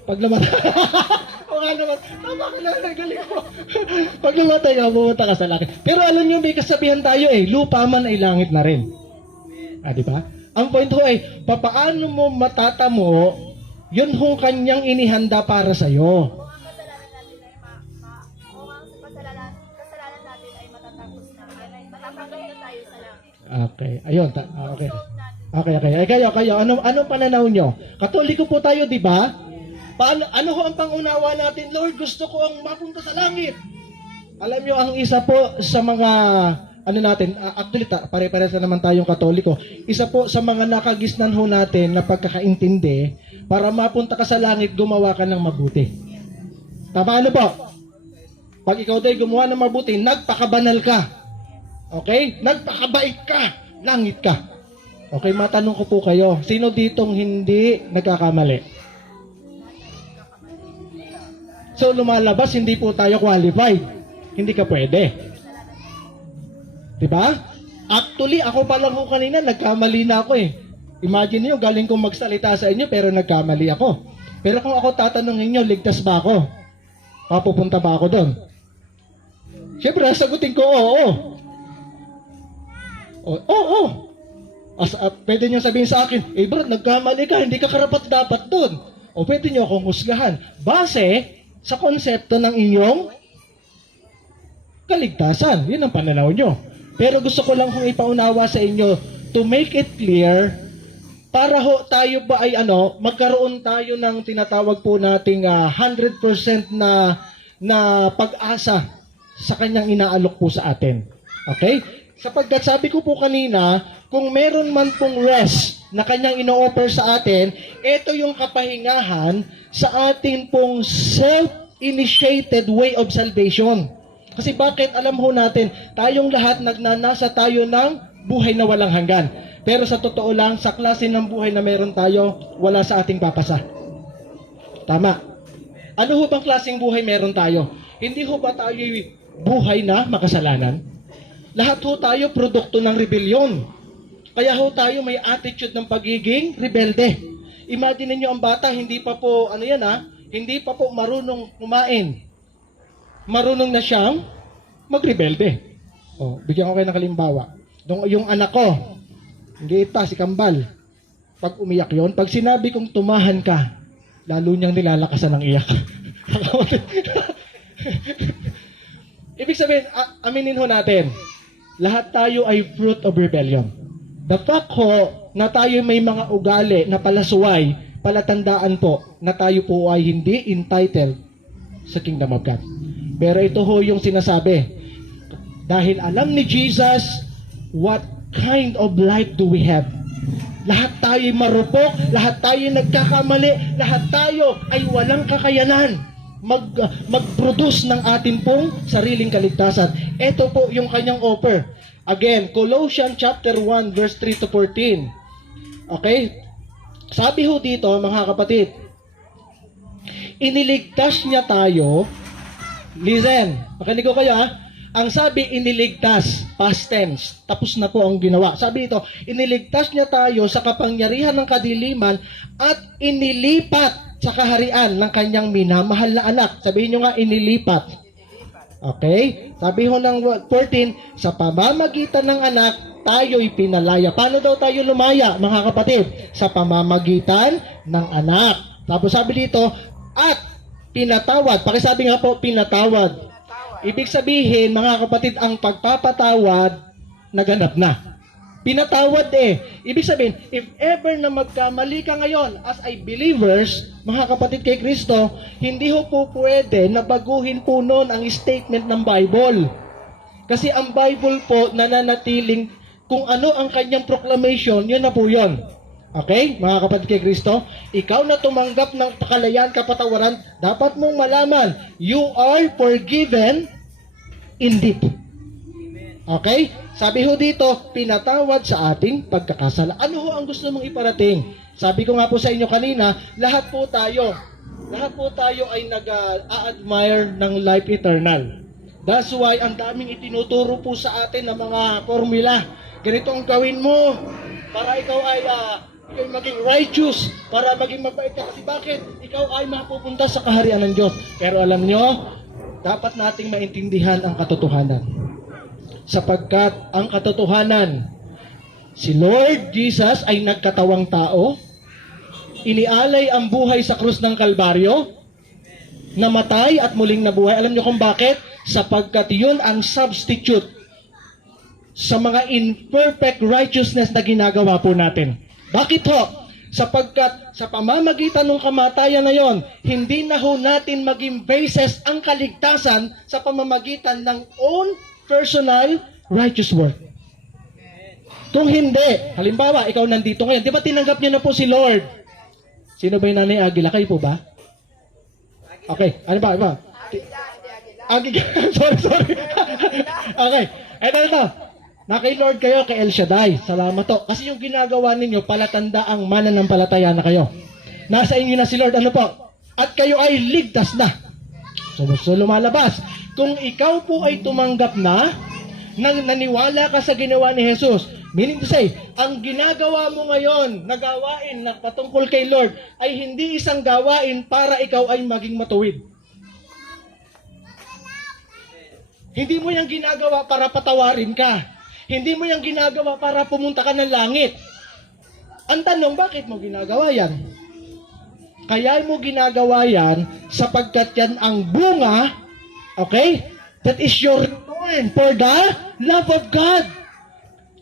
Pag namatay. O nga naman. Tama ka lang, galing mo. Pag namatay ka, pupunta ka sa langit. Pero alam niyo, may kasabihan tayo lupa man ay langit na rin. Di ba? Ang point ho ay, papaano mo matatamo, yun hong kanyang inihanda para sa'yo. Okay. Ayun. Okay. Okay. Ay, kayo. Anong pananaw nyo? Katoliko po tayo, di ba? Ano ho ang pangunawa natin? Lord, gusto ko ang mapunta sa langit. Alam nyo, ang isa po sa mga, actually, pare-pares na naman tayong Katoliko. Isa po sa mga nakagisnan ho natin na pagkakaintindi, para mapunta ka sa langit, gumawa ka ng mabuti. Tama ano po? Pag ikaw day gumawa ng mabuti, nagpakabanal ka. Okay? Nagpakabait ka. Langit ka. Okay, matanong ko po kayo, sino ditong hindi nagkakamali? So, lumalabas, hindi po tayo qualified. Hindi ka pwede. Diba? Actually, ako pa lang ho kanina, nagkamali na ako Imagine niyo, galing kong magsalita sa inyo, pero nagkamali ako. Pero kung ako tatanungin niyo, ligtas ba ako? Papupunta ba ako doon? Siyempre, sagutin ko, oo. Oo. Pwede niyo sabihin sa akin, bro, nagkamali ka, hindi ka karapat dapat doon. O pwede niyo akong husgahan. Base sa konsepto ng inyong kaligtasan. Yun ang pananaw nyo. Pero gusto ko lang kung ipaunawa sa inyo to make it clear para ho tayo ba ay magkaroon tayo ng tinatawag po nating 100% na pag-asa sa kanyang inaalok po sa atin. Okay? Sapagkat sabi ko po kanina, kung meron man pong rest na kanyang ino-offer sa atin, ito yung kapahingahan sa atin pong self-initiated way of salvation. Kasi bakit? Alam ho natin, tayong lahat nagnanasa tayo ng buhay na walang hanggan. Pero sa totoo lang, sa klase ng buhay na meron tayo, wala sa ating papasa. Tama. Ano ho bang klaseng buhay meron tayo? Hindi ho ba tayo buhay na makasalanan? Lahat ho tayo produkto ng rebellion. Kaya ho tayo may attitude ng pagiging rebelde. Imagine niyo ang bata, hindi pa po, hindi pa po marunong kumain. Marunong na siyang magrebelde. Bigyan ko kayo ng kalimbawa. Yung anak ko, hindi si Kambal. Pag umiyak yon, pag sinabi kong tumahan ka, lalo niyang nilalakasan ng iyak. Ibig sabihin, aminin ho natin, lahat tayo ay fruit of rebellion. The fact ho na tayo may mga ugali na palasuway, palatandaan po na tayo po ay hindi entitled sa Kingdom of God. Pero ito ho yung sinasabi. Dahil alam ni Jesus, what kind of life do we have? Lahat tayo ay marupok, lahat tayo nagkakamali, lahat tayo ay walang kakayanan mag-produce ng atin pong sariling kaligtasan. Ito po yung kanyang offer. Again, Colossians chapter 1 verse 3 to 14. Okay? Sabi ho dito, mga kapatid, iniligtas niya tayo. Listen, makinig ko kayo ha. Ang sabi, iniligtas, past tense. Tapos na po ang ginawa. Sabi ito, iniligtas niya tayo sa kapangyarihan ng kadiliman at inilipat sa kaharian ng kanyang minamahal na anak. Sabihin nyo nga, inilipat. Okay? Sabi ho ng 14, sa pamamagitan ng anak, tayo'y pinalaya. Paano daw tayo lumaya, mga kapatid? Sa pamamagitan ng anak. Tapos sabi dito, at pinatawad. Pakisabi nga po, pinatawad. Ibig sabihin, mga kapatid, ang pagpapatawad, naganap na. Pinatawad eh. Ibig sabihin, if ever na magkamali ka ngayon as ay believers, mga kapatid kay Kristo, hindi ho po pwede na baguhin po noon ang statement ng Bible. Kasi ang Bible po nananatiling kung ano ang kanyang proclamation, yun na po yun. Okay? Mga kapatid kay Kristo, ikaw na tumanggap ng kalayaan, kapatawaran, dapat mong malaman, you are forgiven indeed. Okay? Sabi ho dito, pinatawad sa ating pagkakasala. Ano ho ang gusto mong iparating? Sabi ko nga po sa inyo kanina, lahat po tayo ay nag-a-admire ng life eternal. That's why ang daming itinuturo po sa atin ng mga formula. Ganito ang gawin mo para ikaw ay maging righteous, para maging mabait ka. Kasi bakit? Ikaw ay mapupunta sa kaharian ng Diyos. Pero alam nyo, dapat nating maintindihan ang katotohanan. Sapagkat ang katotohanan, si Lord Jesus ay nagkatawang tao, inialay ang buhay sa krus ng Kalbaryo, namatay at muling nabuhay. Alam nyo kung bakit? Sapagkat yun ang substitute sa mga imperfect righteousness na ginagawa po natin. Bakit ho? Sapagkat sa pamamagitan ng kamatayan na yon, hindi na ho natin maging basis ang kaligtasan sa pamamagitan ng own personal righteous work. Kung hindi, halimbawa, ikaw nandito ngayon, di ba tinanggap niyo na po si Lord? Sino ba yung Nanay Aguila? Kayo po ba? Okay, ano ba? Aguila. Sorry. Okay, ito. Na kay Lord kayo, kay El Shaddai. Salamat to. Kasi yung ginagawa ninyo, palatanda ang mananampalataya na kayo. Nasa inyo na si Lord, ano po? At kayo ay ligtas na. So lumalabas. Kung ikaw po ay tumanggap na, nang naniwala ka sa ginawa ni Jesus, meaning to say, ang ginagawa mo ngayon na gawain na patungkol kay Lord, ay hindi isang gawain para ikaw ay maging matuwid. Hindi mo yung ginagawa para patawarin ka. Hindi mo yung ginagawa para pumunta ka ng langit. Ang tanong, bakit mo ginagawa yan? Kaya mo ginagawa yan sapagkat yan ang bunga, okay? That is your return for the love of God.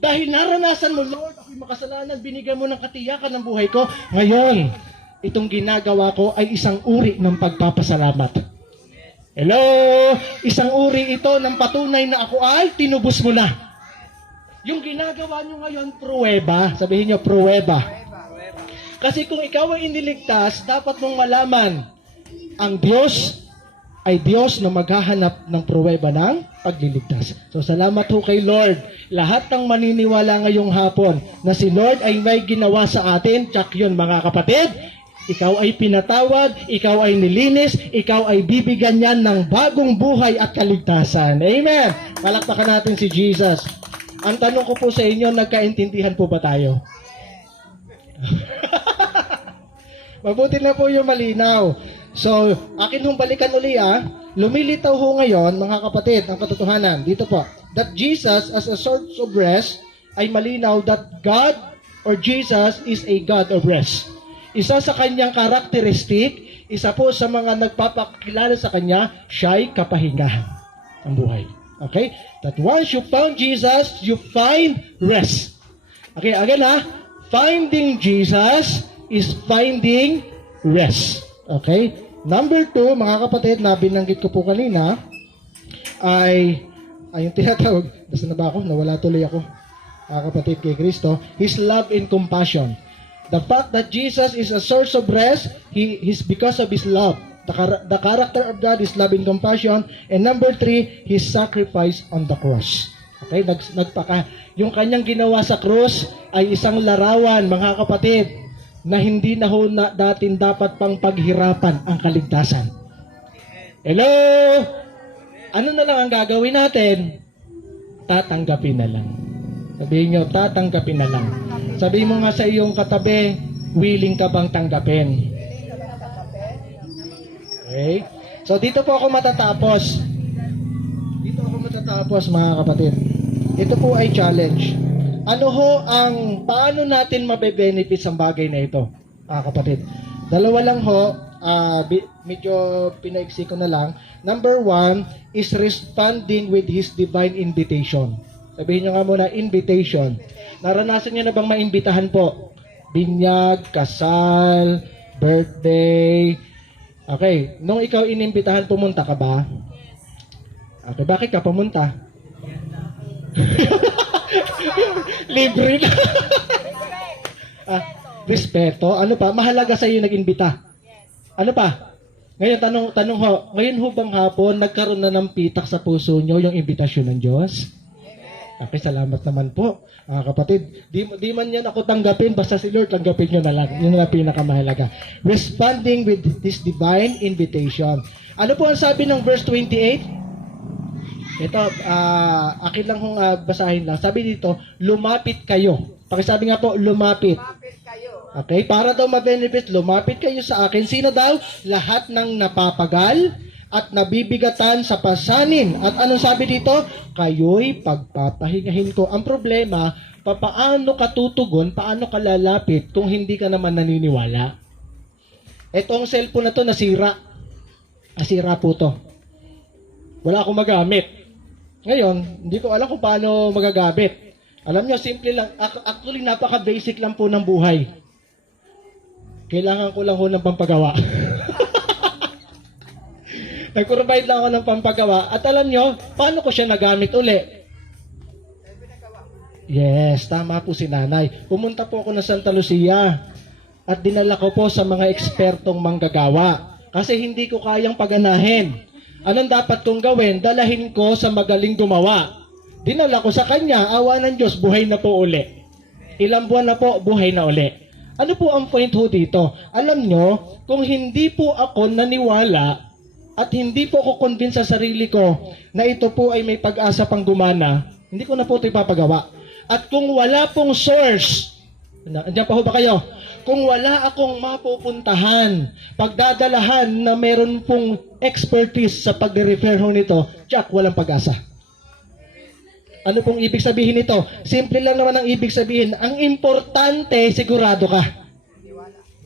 Dahil naranasan mo, Lord, ako'y makasalanan, binigyan mo ng katiyakan ng buhay ko. Ngayon, itong ginagawa ko ay isang uri ng pagpapasalamat. Hello? Isang uri ito ng patunay na ako ay tinubos mo na. Yung ginagawa nyo ngayon, pruweba. Sabihin nyo, pruweba. Kasi kung ikaw ay iniligtas, dapat mong malaman, ang Diyos ay Diyos na maghahanap ng pruweba ng pagliligtas. So salamat ho kay Lord. Lahat ng maniniwala ngayong hapon na si Lord ay may ginawa sa atin, tsak yun mga kapatid, ikaw ay pinatawad, ikaw ay nilinis, ikaw ay bibigyan niyan ng bagong buhay at kaligtasan. Amen! Palakpakan natin si Jesus. Ang tanong ko po sa inyo, nagkaintindihan po ba tayo? Mabuti na po yung malinaw. So, akin hong balikan uli lumilitaw ho ngayon, mga kapatid, ang katotohanan. Dito po, that Jesus as a source of rest, ay malinaw that God or Jesus is a God of rest. Isa sa kanyang karakteristik, isa po sa mga nagpapakilala sa kanya, siya'y kapahingahan ang buhay. Okay? That once you found Jesus, you find rest. Okay, again finding Jesus is finding rest. Okay? Number 2, mga kapatid, na binanggit ko po kanina, ay yung tinatawag, basta na ba ako? Nawala tuloy ako. Mga kapatid kay Kristo, His love and compassion. The fact that Jesus is a source of rest, He's because of His love. The character of God is love and compassion. And number 3, His sacrifice on the cross. Okay, yung kanyang ginawa sa cross ay isang larawan, mga kapatid, na hindi na ho na datin dapat pang paghirapan ang kaligtasan. Hello? Ano na lang ang gagawin natin? Tatanggapin na lang. Sabihin nyo, tatanggapin na lang. Sabihin mo nga sa iyong katabi, willing ka bang tanggapin? Okay? So dito po ako matatapos. Dito ako matatapos, mga kapatid. Ito po ay challenge. Ano ho ang, paano natin mabe-benefits ang bagay na ito, mga kapatid? Dalawa lang ho, medyo pinaiksi ko na lang. Number 1 is responding with His divine invitation. Sabihin nyo nga muna, invitation. Naranasan nyo na bang maimbitahan po? Binyag, kasal, birthday. Okay, nung ikaw inimbitahan, pumunta ka ba? Okay, bakit ka pumunta? Libre na. Respeto. Ano pa? Mahalaga sa iyo nag-imbita. Ano pa? Ngayon, tanong ho, ngayon ho bang hapon, nagkaroon na ng pitak sa puso nyo yung imbitasyon ng Diyos? Okay, salamat naman po, mga kapatid. Di man yan ako tanggapin, basta si Lord tanggapin nyo na lang. Yun na pinakamahalaga. Responding with this divine invitation. Ano po ang sabi ng verse 28? Ito, akin lang kung basahin lang. Sabi dito, lumapit kayo. Pakisabi nga po, lumapit. Okay, para daw ma-benefit, lumapit kayo sa akin. Sino daw? Lahat ng napapagal at nabibigatan sa pasanin. At anong sabi dito? Kayo'y pagpapahingahin ko. Ang problema, paano ka tutugon, paano ka lalapit kung hindi ka naman naniniwala? Itong cellphone na to nasira. Nasira po to. Wala akong magamit. Ngayon, hindi ko alam kung paano magagamit. Alam nyo, simple lang. Actually, napaka-basic lang po ng buhay. Kailangan ko lang ho ng pampagawa. Nag-provide lang ako ng pampagawa. At alam nyo, paano ko siya nagamit uli? Yes, tama po si nanay. Pumunta po ako ng Santa Lucia. At dinala ko po sa mga ekspertong manggagawa. Kasi hindi ko kayang paganahin. Anong dapat kong gawin? Dalahin ko sa magaling gumawa. Dinala ko sa kanya, awa ng Diyos, buhay na po uli. Ilang buwan na po, buhay na uli. Ano po ang point ho dito? Alam nyo, kung hindi po ako naniwala at hindi po ako convince sa sarili ko na ito po ay may pag-asa pang gumana, hindi ko na po ito ipapagawa. At kung wala pong source, andiyan pa ho ba kayo? Kung wala akong mapupuntahan, pagdadalahan na meron pong expertise sa pag-refer ho nito, tsak, walang pag-asa. Ano pong ibig sabihin nito? Simple lang naman ang ibig sabihin. Ang importante, sigurado ka.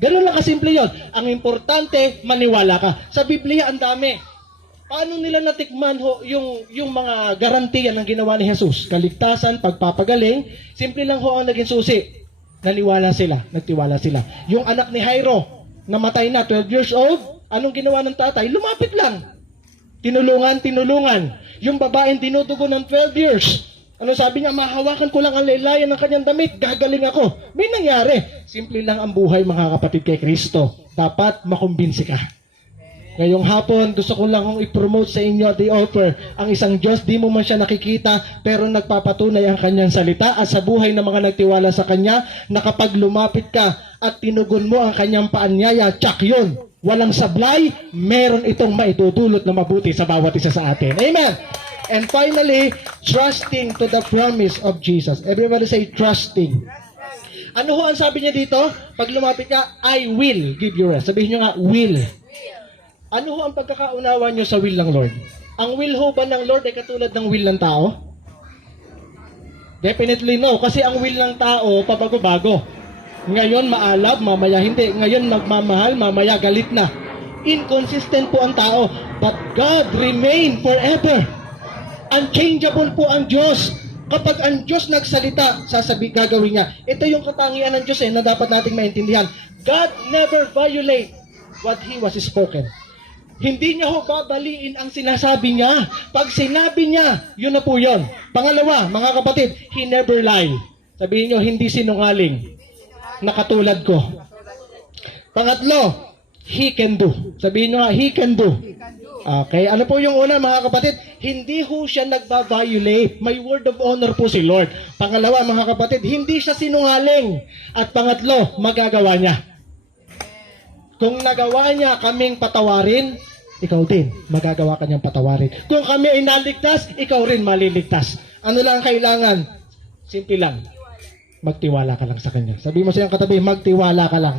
Ganun lang kasimple yun. Ang importante, maniwala ka. Sa Biblia, ang dami. Paano nila natikman ho yung mga garantiya ng ginawa ni Jesus? Kaligtasan, pagpapagaling, simple lang ho ang naging susi. Naniwala sila, nagtiwala sila. Yung anak ni Jairo, namatay na, 12 years old, anong ginawa ng tatay? Lumapit lang. Tinulungan. Yung babaeng dinudugo ng 12 years, ano sabi niya, mahawakan ko lang ang laylayan ng kanyang damit, gagaling ako. May nangyari. Simple lang ang buhay, mga kapatid, kay Kristo. Dapat makumbinsi ka. Ngayong hapon, gusto ko lang kong i-promote sa inyo at i-offer ang isang Diyos, di mo man siya nakikita, pero nagpapatunay ang kanyang salita at sa buhay ng mga nagtiwala sa kanya, na kapag lumapit ka at tinugon mo ang kanyang paanyaya, tsak yun. Walang sablay, meron itong maitutulot na mabuti sa bawat isa sa atin. Amen! And finally, trusting to the promise of Jesus. Everybody say, trusting. Ano ho ang sabi niya dito? Pag lumapit ka, I will give you rest. Sabihin niyo nga, will. Ano ho ang pagkakaunawa nyo sa will ng Lord? Ang will ho ba ng Lord ay katulad ng will ng tao? Definitely no, kasi ang will ng tao pabago-bago. Ngayon maalab, mamaya hindi. Ngayon magmamahal, mamaya galit na. Inconsistent po ang tao. But God remain forever. Unchangeable po ang Diyos. Kapag ang Diyos nagsalita, gagawin niya. Ito yung katangian ng Diyos na dapat nating maintindihan. God never violate what He was spoken. Hindi niya ho babaliin ang sinasabi niya. Pag sinabi niya, yun na po yun. Pangalawa, mga kapatid, He never lie. Sabihin niyo, hindi sinungaling. Nakatulad ko. Pangatlo, He can do. Sabihin niyo nga, He can do. Okay, ano po yung una mga kapatid? Hindi ho siya nagbabiolate. May word of honor po si Lord. Pangalawa mga kapatid, hindi siya sinungaling. At pangatlo, magagawa niya. Kung nagawa niya kaming patawarin, ikaw din, magagawa ka niyang patawarin. Kung kami ay naligtas, ikaw rin maliligtas. Ano lang ang kailangan? Simple lang. Magtiwala ka lang sa Kanya. Sabi mo sa iyong katabi, magtiwala ka lang.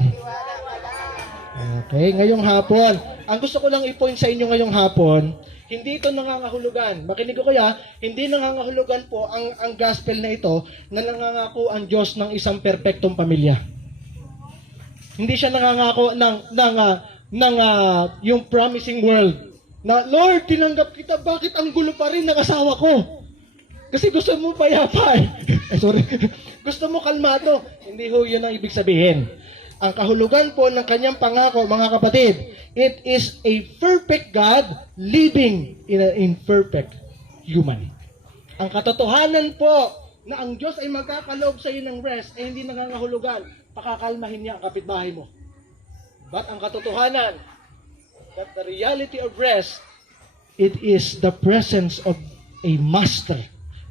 Okay, ngayong hapon, ang gusto ko lang i-point sa inyo ngayong hapon, hindi ito nangangahulugan. Makinig ko kaya, hindi nangangahulugan po ang gospel na ito na nangangako ang Diyos ng isang perpektong pamilya. Hindi siya nangangako ng yung promising world. Na, Lord, tinanggap kita, bakit ang gulo pa rin ng asawa ko? Kasi gusto mo payapa eh. Sorry. Gusto mo kalmado. Hindi ho yun ang ibig sabihin. Ang kahulugan po ng kanyang pangako, mga kapatid, it is a perfect God living in an imperfect human. Ang katotohanan po na ang Diyos ay magkakaloob sa iyo ng rest ay hindi nangangahulugan, pakakalmahin niya ang kapitbahay mo. But ang katotohanan, that the reality of rest, it is the presence of a master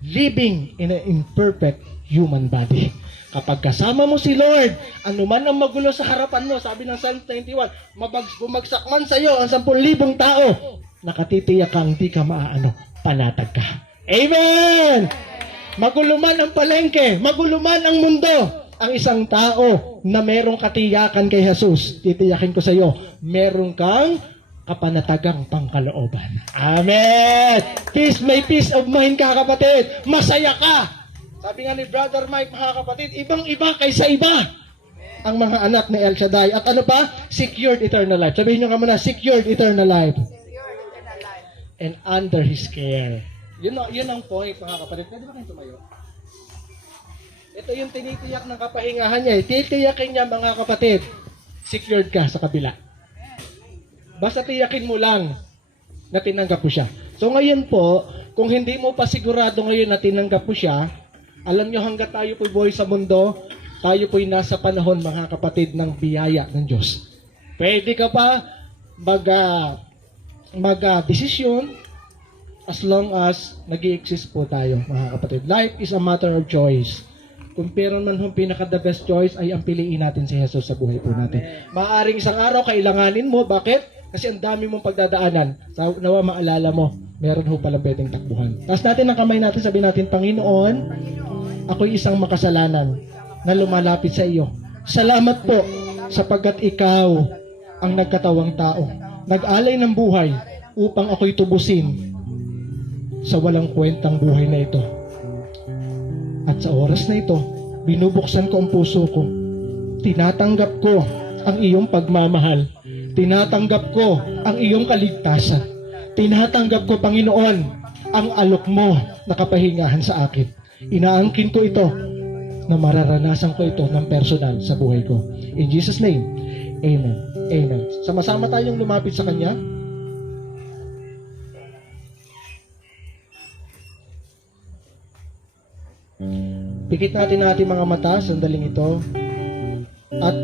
living in an imperfect human body. Kapag kasama mo si Lord, anuman ang magulo sa harapan mo, sabi ng Psalm 91, bumagsak man sa iyo ang 10,000 tao, nakatitiyak kang di ka maaano, panatag ka. Amen! Magulo man ang palengke, magulo man ang mundo, ang isang tao na merong katiyakan kay Jesus, titiyakin ko sa iyo, meron kang kapanatagang pangkalooban. Amen! May peace of mind ka, kapatid. Masaya ka. Sabi nga ni Brother Mike, mga kapatid, ibang-iba kaysa iba ang mga anak ni El Shaddai. At ano pa? Secured eternal life. Sabihin nyo nga muna, secured eternal life. And under His care. Yun ang point, mga kapatid. Pwede ba kayong tumayo? Ito yung tinitiyak ng kapahingahan niya. Titiyakin niya, mga kapatid, secured ka sa kabila. Basta tiyakin mo lang na tinanggap mo siya. So ngayon po, kung hindi mo pa sigurado ngayon na tinanggap mo siya, alam nyo, hanggat tayo po'y buhay sa mundo, tayo po'y nasa panahon, mga kapatid, ng biyaya ng Diyos. Pwede ka pa mag-desisyon as long as nag-i-exist po tayo, mga kapatid. Life is a matter of choice. Kung meron man hong pinaka-the best choice, ay ang piliin natin si Jesus sa buhay po natin. Maaring isang araw, kailanganin mo. Bakit? Kasi ang dami mong pagdadaanan. Nawa maalala mo, meron ho palang pwedeng takbuhan. Taas natin ang kamay natin, sabihin natin, Panginoon, ako'y isang makasalanan na lumalapit sa iyo. Salamat po sapagkat ikaw ang nagkatawang tao. Nag-alay ng buhay upang ako'y tubusin sa walang kwentang buhay na ito. At sa oras na ito, binubuksan ko ang puso ko. Tinatanggap ko ang iyong pagmamahal. Tinatanggap ko ang iyong kaligtasan. Tinatanggap ko, Panginoon, ang alok mo na kapahingahan sa akin. Inaangkin ko ito na mararanasan ko ito ng personal sa buhay ko. In Jesus' name, Amen. Amen. Sama-sama tayong lumapit sa Kanya. Pikit natin mga mata, sandaling ito. At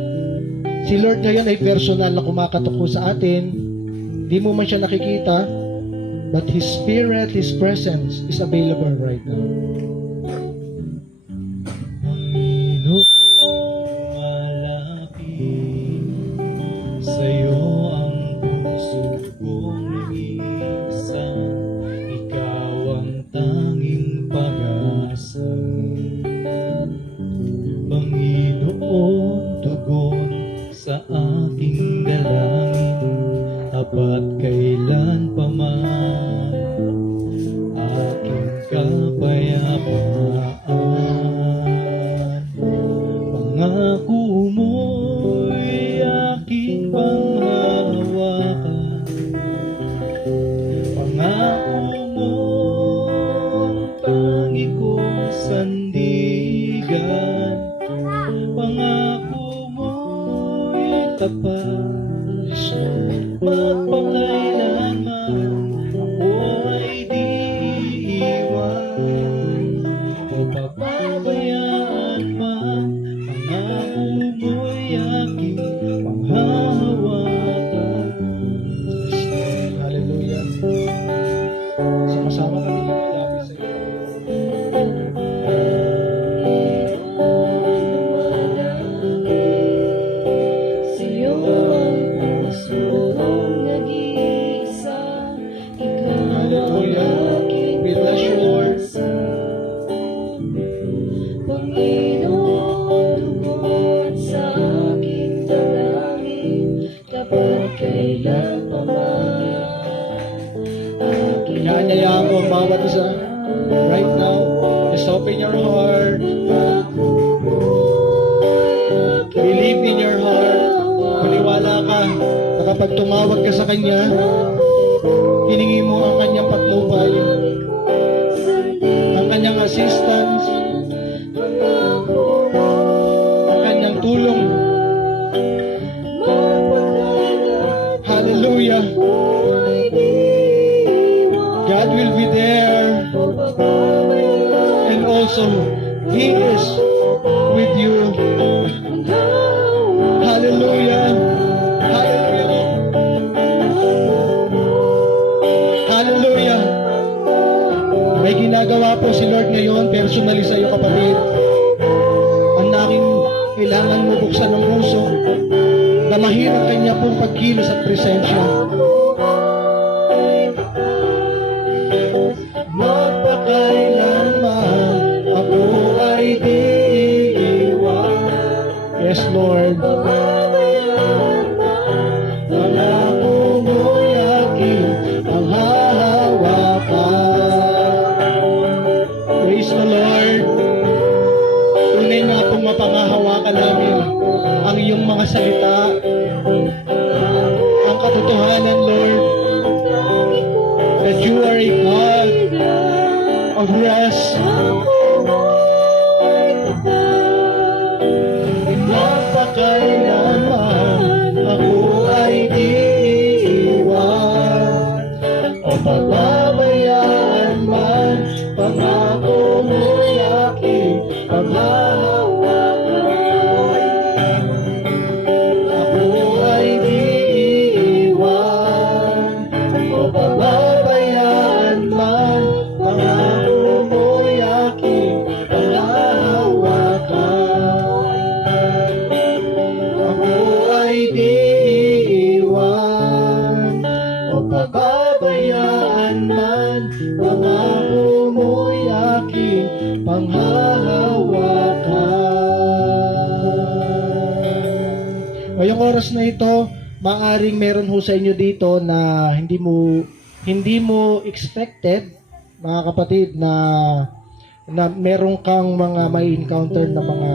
si Lord ngayon ay personal na kumakatok po sa atin. Di mo man siya nakikita, but His Spirit, His presence is available right now. Malapit sa'yo ang puso kong lumisan, ikaw ang tanging pag-asa. Panginoon, tugon sa aking dalangin, tapat kailan pa man aking kapayapaan. Pangako mo'y aking panghahawakan, pangako mo'ng tangi kong sandigan, pangako mo'y tapat, at pangailanman ako ay di iwan o papabayaan man. Pangako mo'y aking panghahawakan. Hallelujah. Hayaan mo ang bawat isa. Right now, just open your heart. Believe in your heart. Maniwala ka na kapag tumawag ka sa Kanya, hiningi mo ang Kanyang patnubay, ang Kanyang assistance, ang Kanyang tulong. Hallelujah. God will be there. And also, He is with you. Hallelujah. Hallelujah. Hallelujah. May ginagawa po si Lord ngayon, personally sa iyo kapatid. Ang naking kailangan mo buksan ng puso, damahin ang Kanya pong pagkilos at presensya. Magpakailanman ako ay di iiwan. Yes, Lord. Pangako mo'y aking panghahawakan. Praise the Lord. Tunay nga pong mapangahawakan namin ang iyong mga salita, ang katotohanan, Lord, that you are a God of rest. Magpakailanman ako ay di iiwan o pababayaan man, pangako mo'y aking panghahawakan. Ako ay di iiwan o pababayaan man, pangako mo'y aking panghahawakan. Ako ay di iiwan o pababayaan man, pangako mo'y aking panghahawakan. Ngayong oras na ito, maaring meron ho sa inyo dito na hindi mo expected, mga kapatid, na meron kang mga may encounter na mga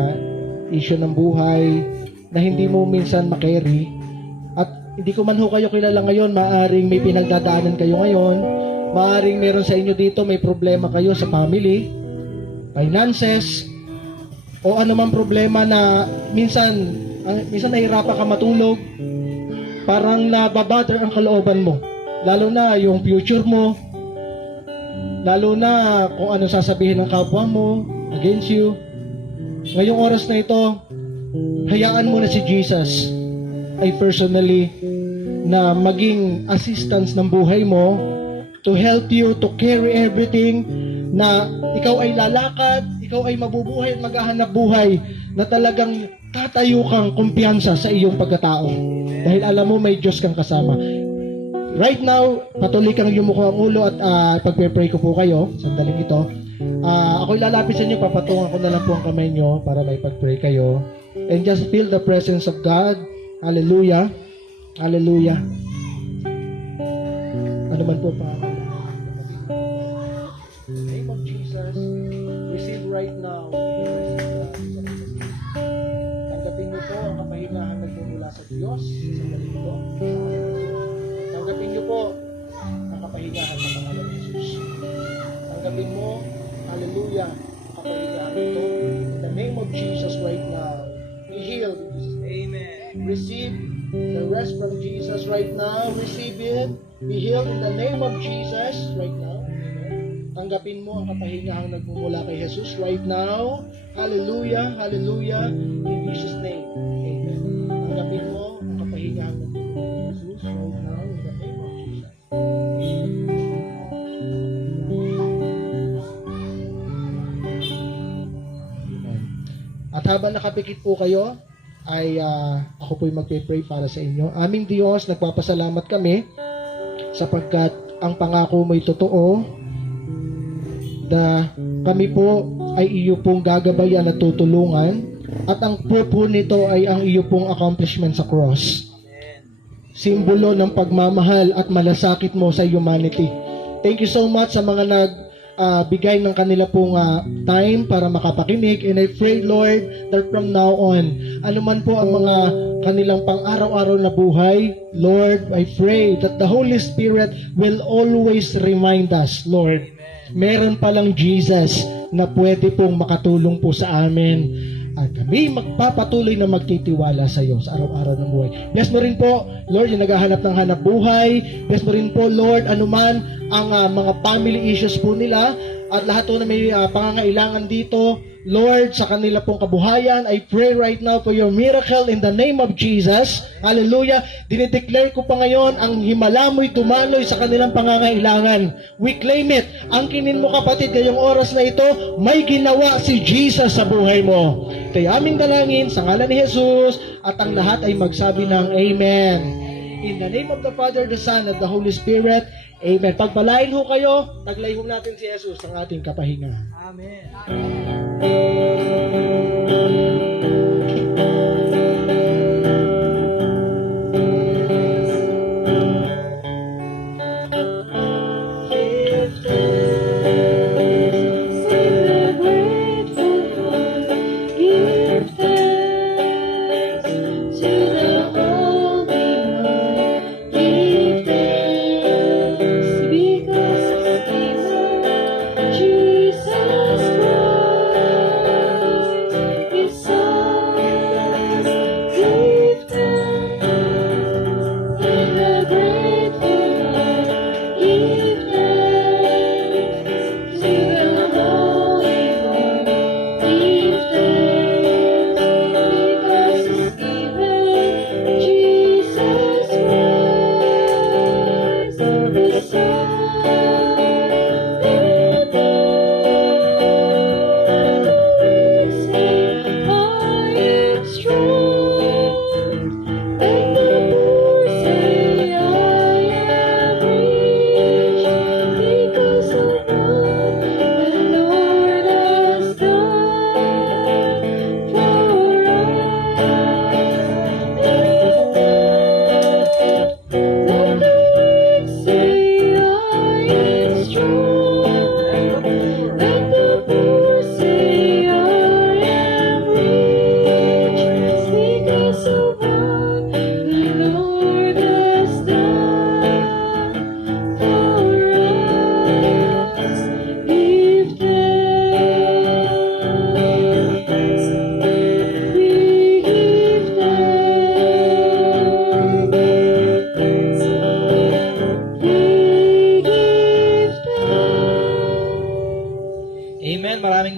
issue ng buhay na hindi mo minsan makarry. At hindi ko man ho kayo kilala ngayon, maaring may pinagdadaanan kayo ngayon, maaring meron sa inyo dito may problema kayo sa family, finances, o anumang problema na minsan nahirapan ka matulog, parang nababatter ang kalooban mo, lalo na yung future mo, lalo na kung ano sasabihin ng kapwa mo against you. Ngayong oras na ito, hayaan mo na si Jesus ay personally na maging assistance ng buhay mo, to help you to carry everything, na ikaw ay lalakad, ikaw ay mabubuhay at maghahanap buhay, na talagang tatayo kang kumpiyansa sa iyong pagkatao. Dahil alam mo may Diyos kang kasama. Right now, patuloy kang yumuko ang ulo at pagpe-pray ko po kayo. Sandaling ito. Ako'y lalapit sa inyo, papatungan ko na lang po ang kamay nyo para may pag-pray kayo. And just feel the presence of God. Hallelujah. Hallelujah. Ano man po pa? In the name of Jesus, receive right now. Tanggapin niyo po ang kapahingahan nagmumula sa Diyos sa galing ito. Tanggapin niyo po ang kapahingahan sa pangalan ng Jesus. Tanggapin mo, hallelujah, ang kapahingahan ito. In the name of Jesus right now, be healed. Amen. Receive the rest from Jesus right now. Receive it. Be healed in the name of Jesus right now. Amen. Tanggapin mo ang kapahingahang nagmumula kay Jesus right now. Hallelujah. Hallelujah. In Jesus' name. Amen. Tanggapin mo ang kapahingahang nagmumula kay Jesus right now in the name of Jesus. Amen. At habang nakapikit po kayo, ay ako po'y magpe-pray para sa inyo. Aming Diyos, nagpapasalamat kami sapagkat ang pangako mo'y totoo, na kami po ay iyo pong gagabayan at tutulungan, at ang purpose nito ay ang iyo pong accomplishment sa cross. Simbolo ng pagmamahal at malasakit mo sa humanity. Thank you so much sa mga bigay ng kanila pong time para makapakinig. And I pray, Lord, that from now on, ano man po ang mga kanilang pang-araw-araw na buhay, Lord, I pray that the Holy Spirit will always remind us, Lord, meron palang Jesus na pwede pong makatulong po sa amin. At kami magpapatuloy na magtitiwala sa iyo sa araw-araw ng buhay. Bless mo rin po, Lord, yung naghahanap ng hanap buhay. Bless mo rin po, Lord, anuman ang mga family issues po nila at lahat po na may pangangailangan dito, Lord, sa kanila pong kabuhayan, I pray right now for your miracle in the name of Jesus. Hallelujah. Dinideclare ko pa ngayon ang himala mo'y tumaloy sa kanilang pangangailangan. We claim it. Ang kinin mo kapatid, ngayong oras na ito, may ginawa si Jesus sa buhay mo. Kaya aming dalangin sa ngalan ni Jesus at ang lahat ay magsabi ng Amen. In the name of the Father, the Son, and the Holy Spirit, Amen. Pagpalain ho kayo, taglay ho natin si Jesus ang ating kapahinga. Amen.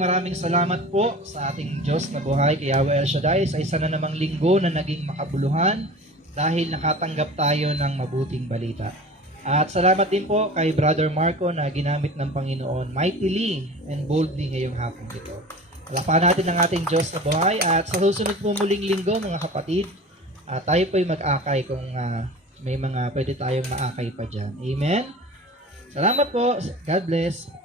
Maraming salamat po sa ating Diyos na buhay kay Yahweh El Shaddai sa isa na namang linggo na naging makabuluhan dahil nakatanggap tayo ng mabuting balita. At salamat din po kay Brother Marco na ginamit ng Panginoon mightily and boldly ngayong hapon ito. Palakpakan natin ang ating Diyos na buhay at sa susunod po muling linggo mga kapatid, tayo po'y mag-akay kung may mga pwede tayong maakay pa dyan. Amen? Salamat po. God bless.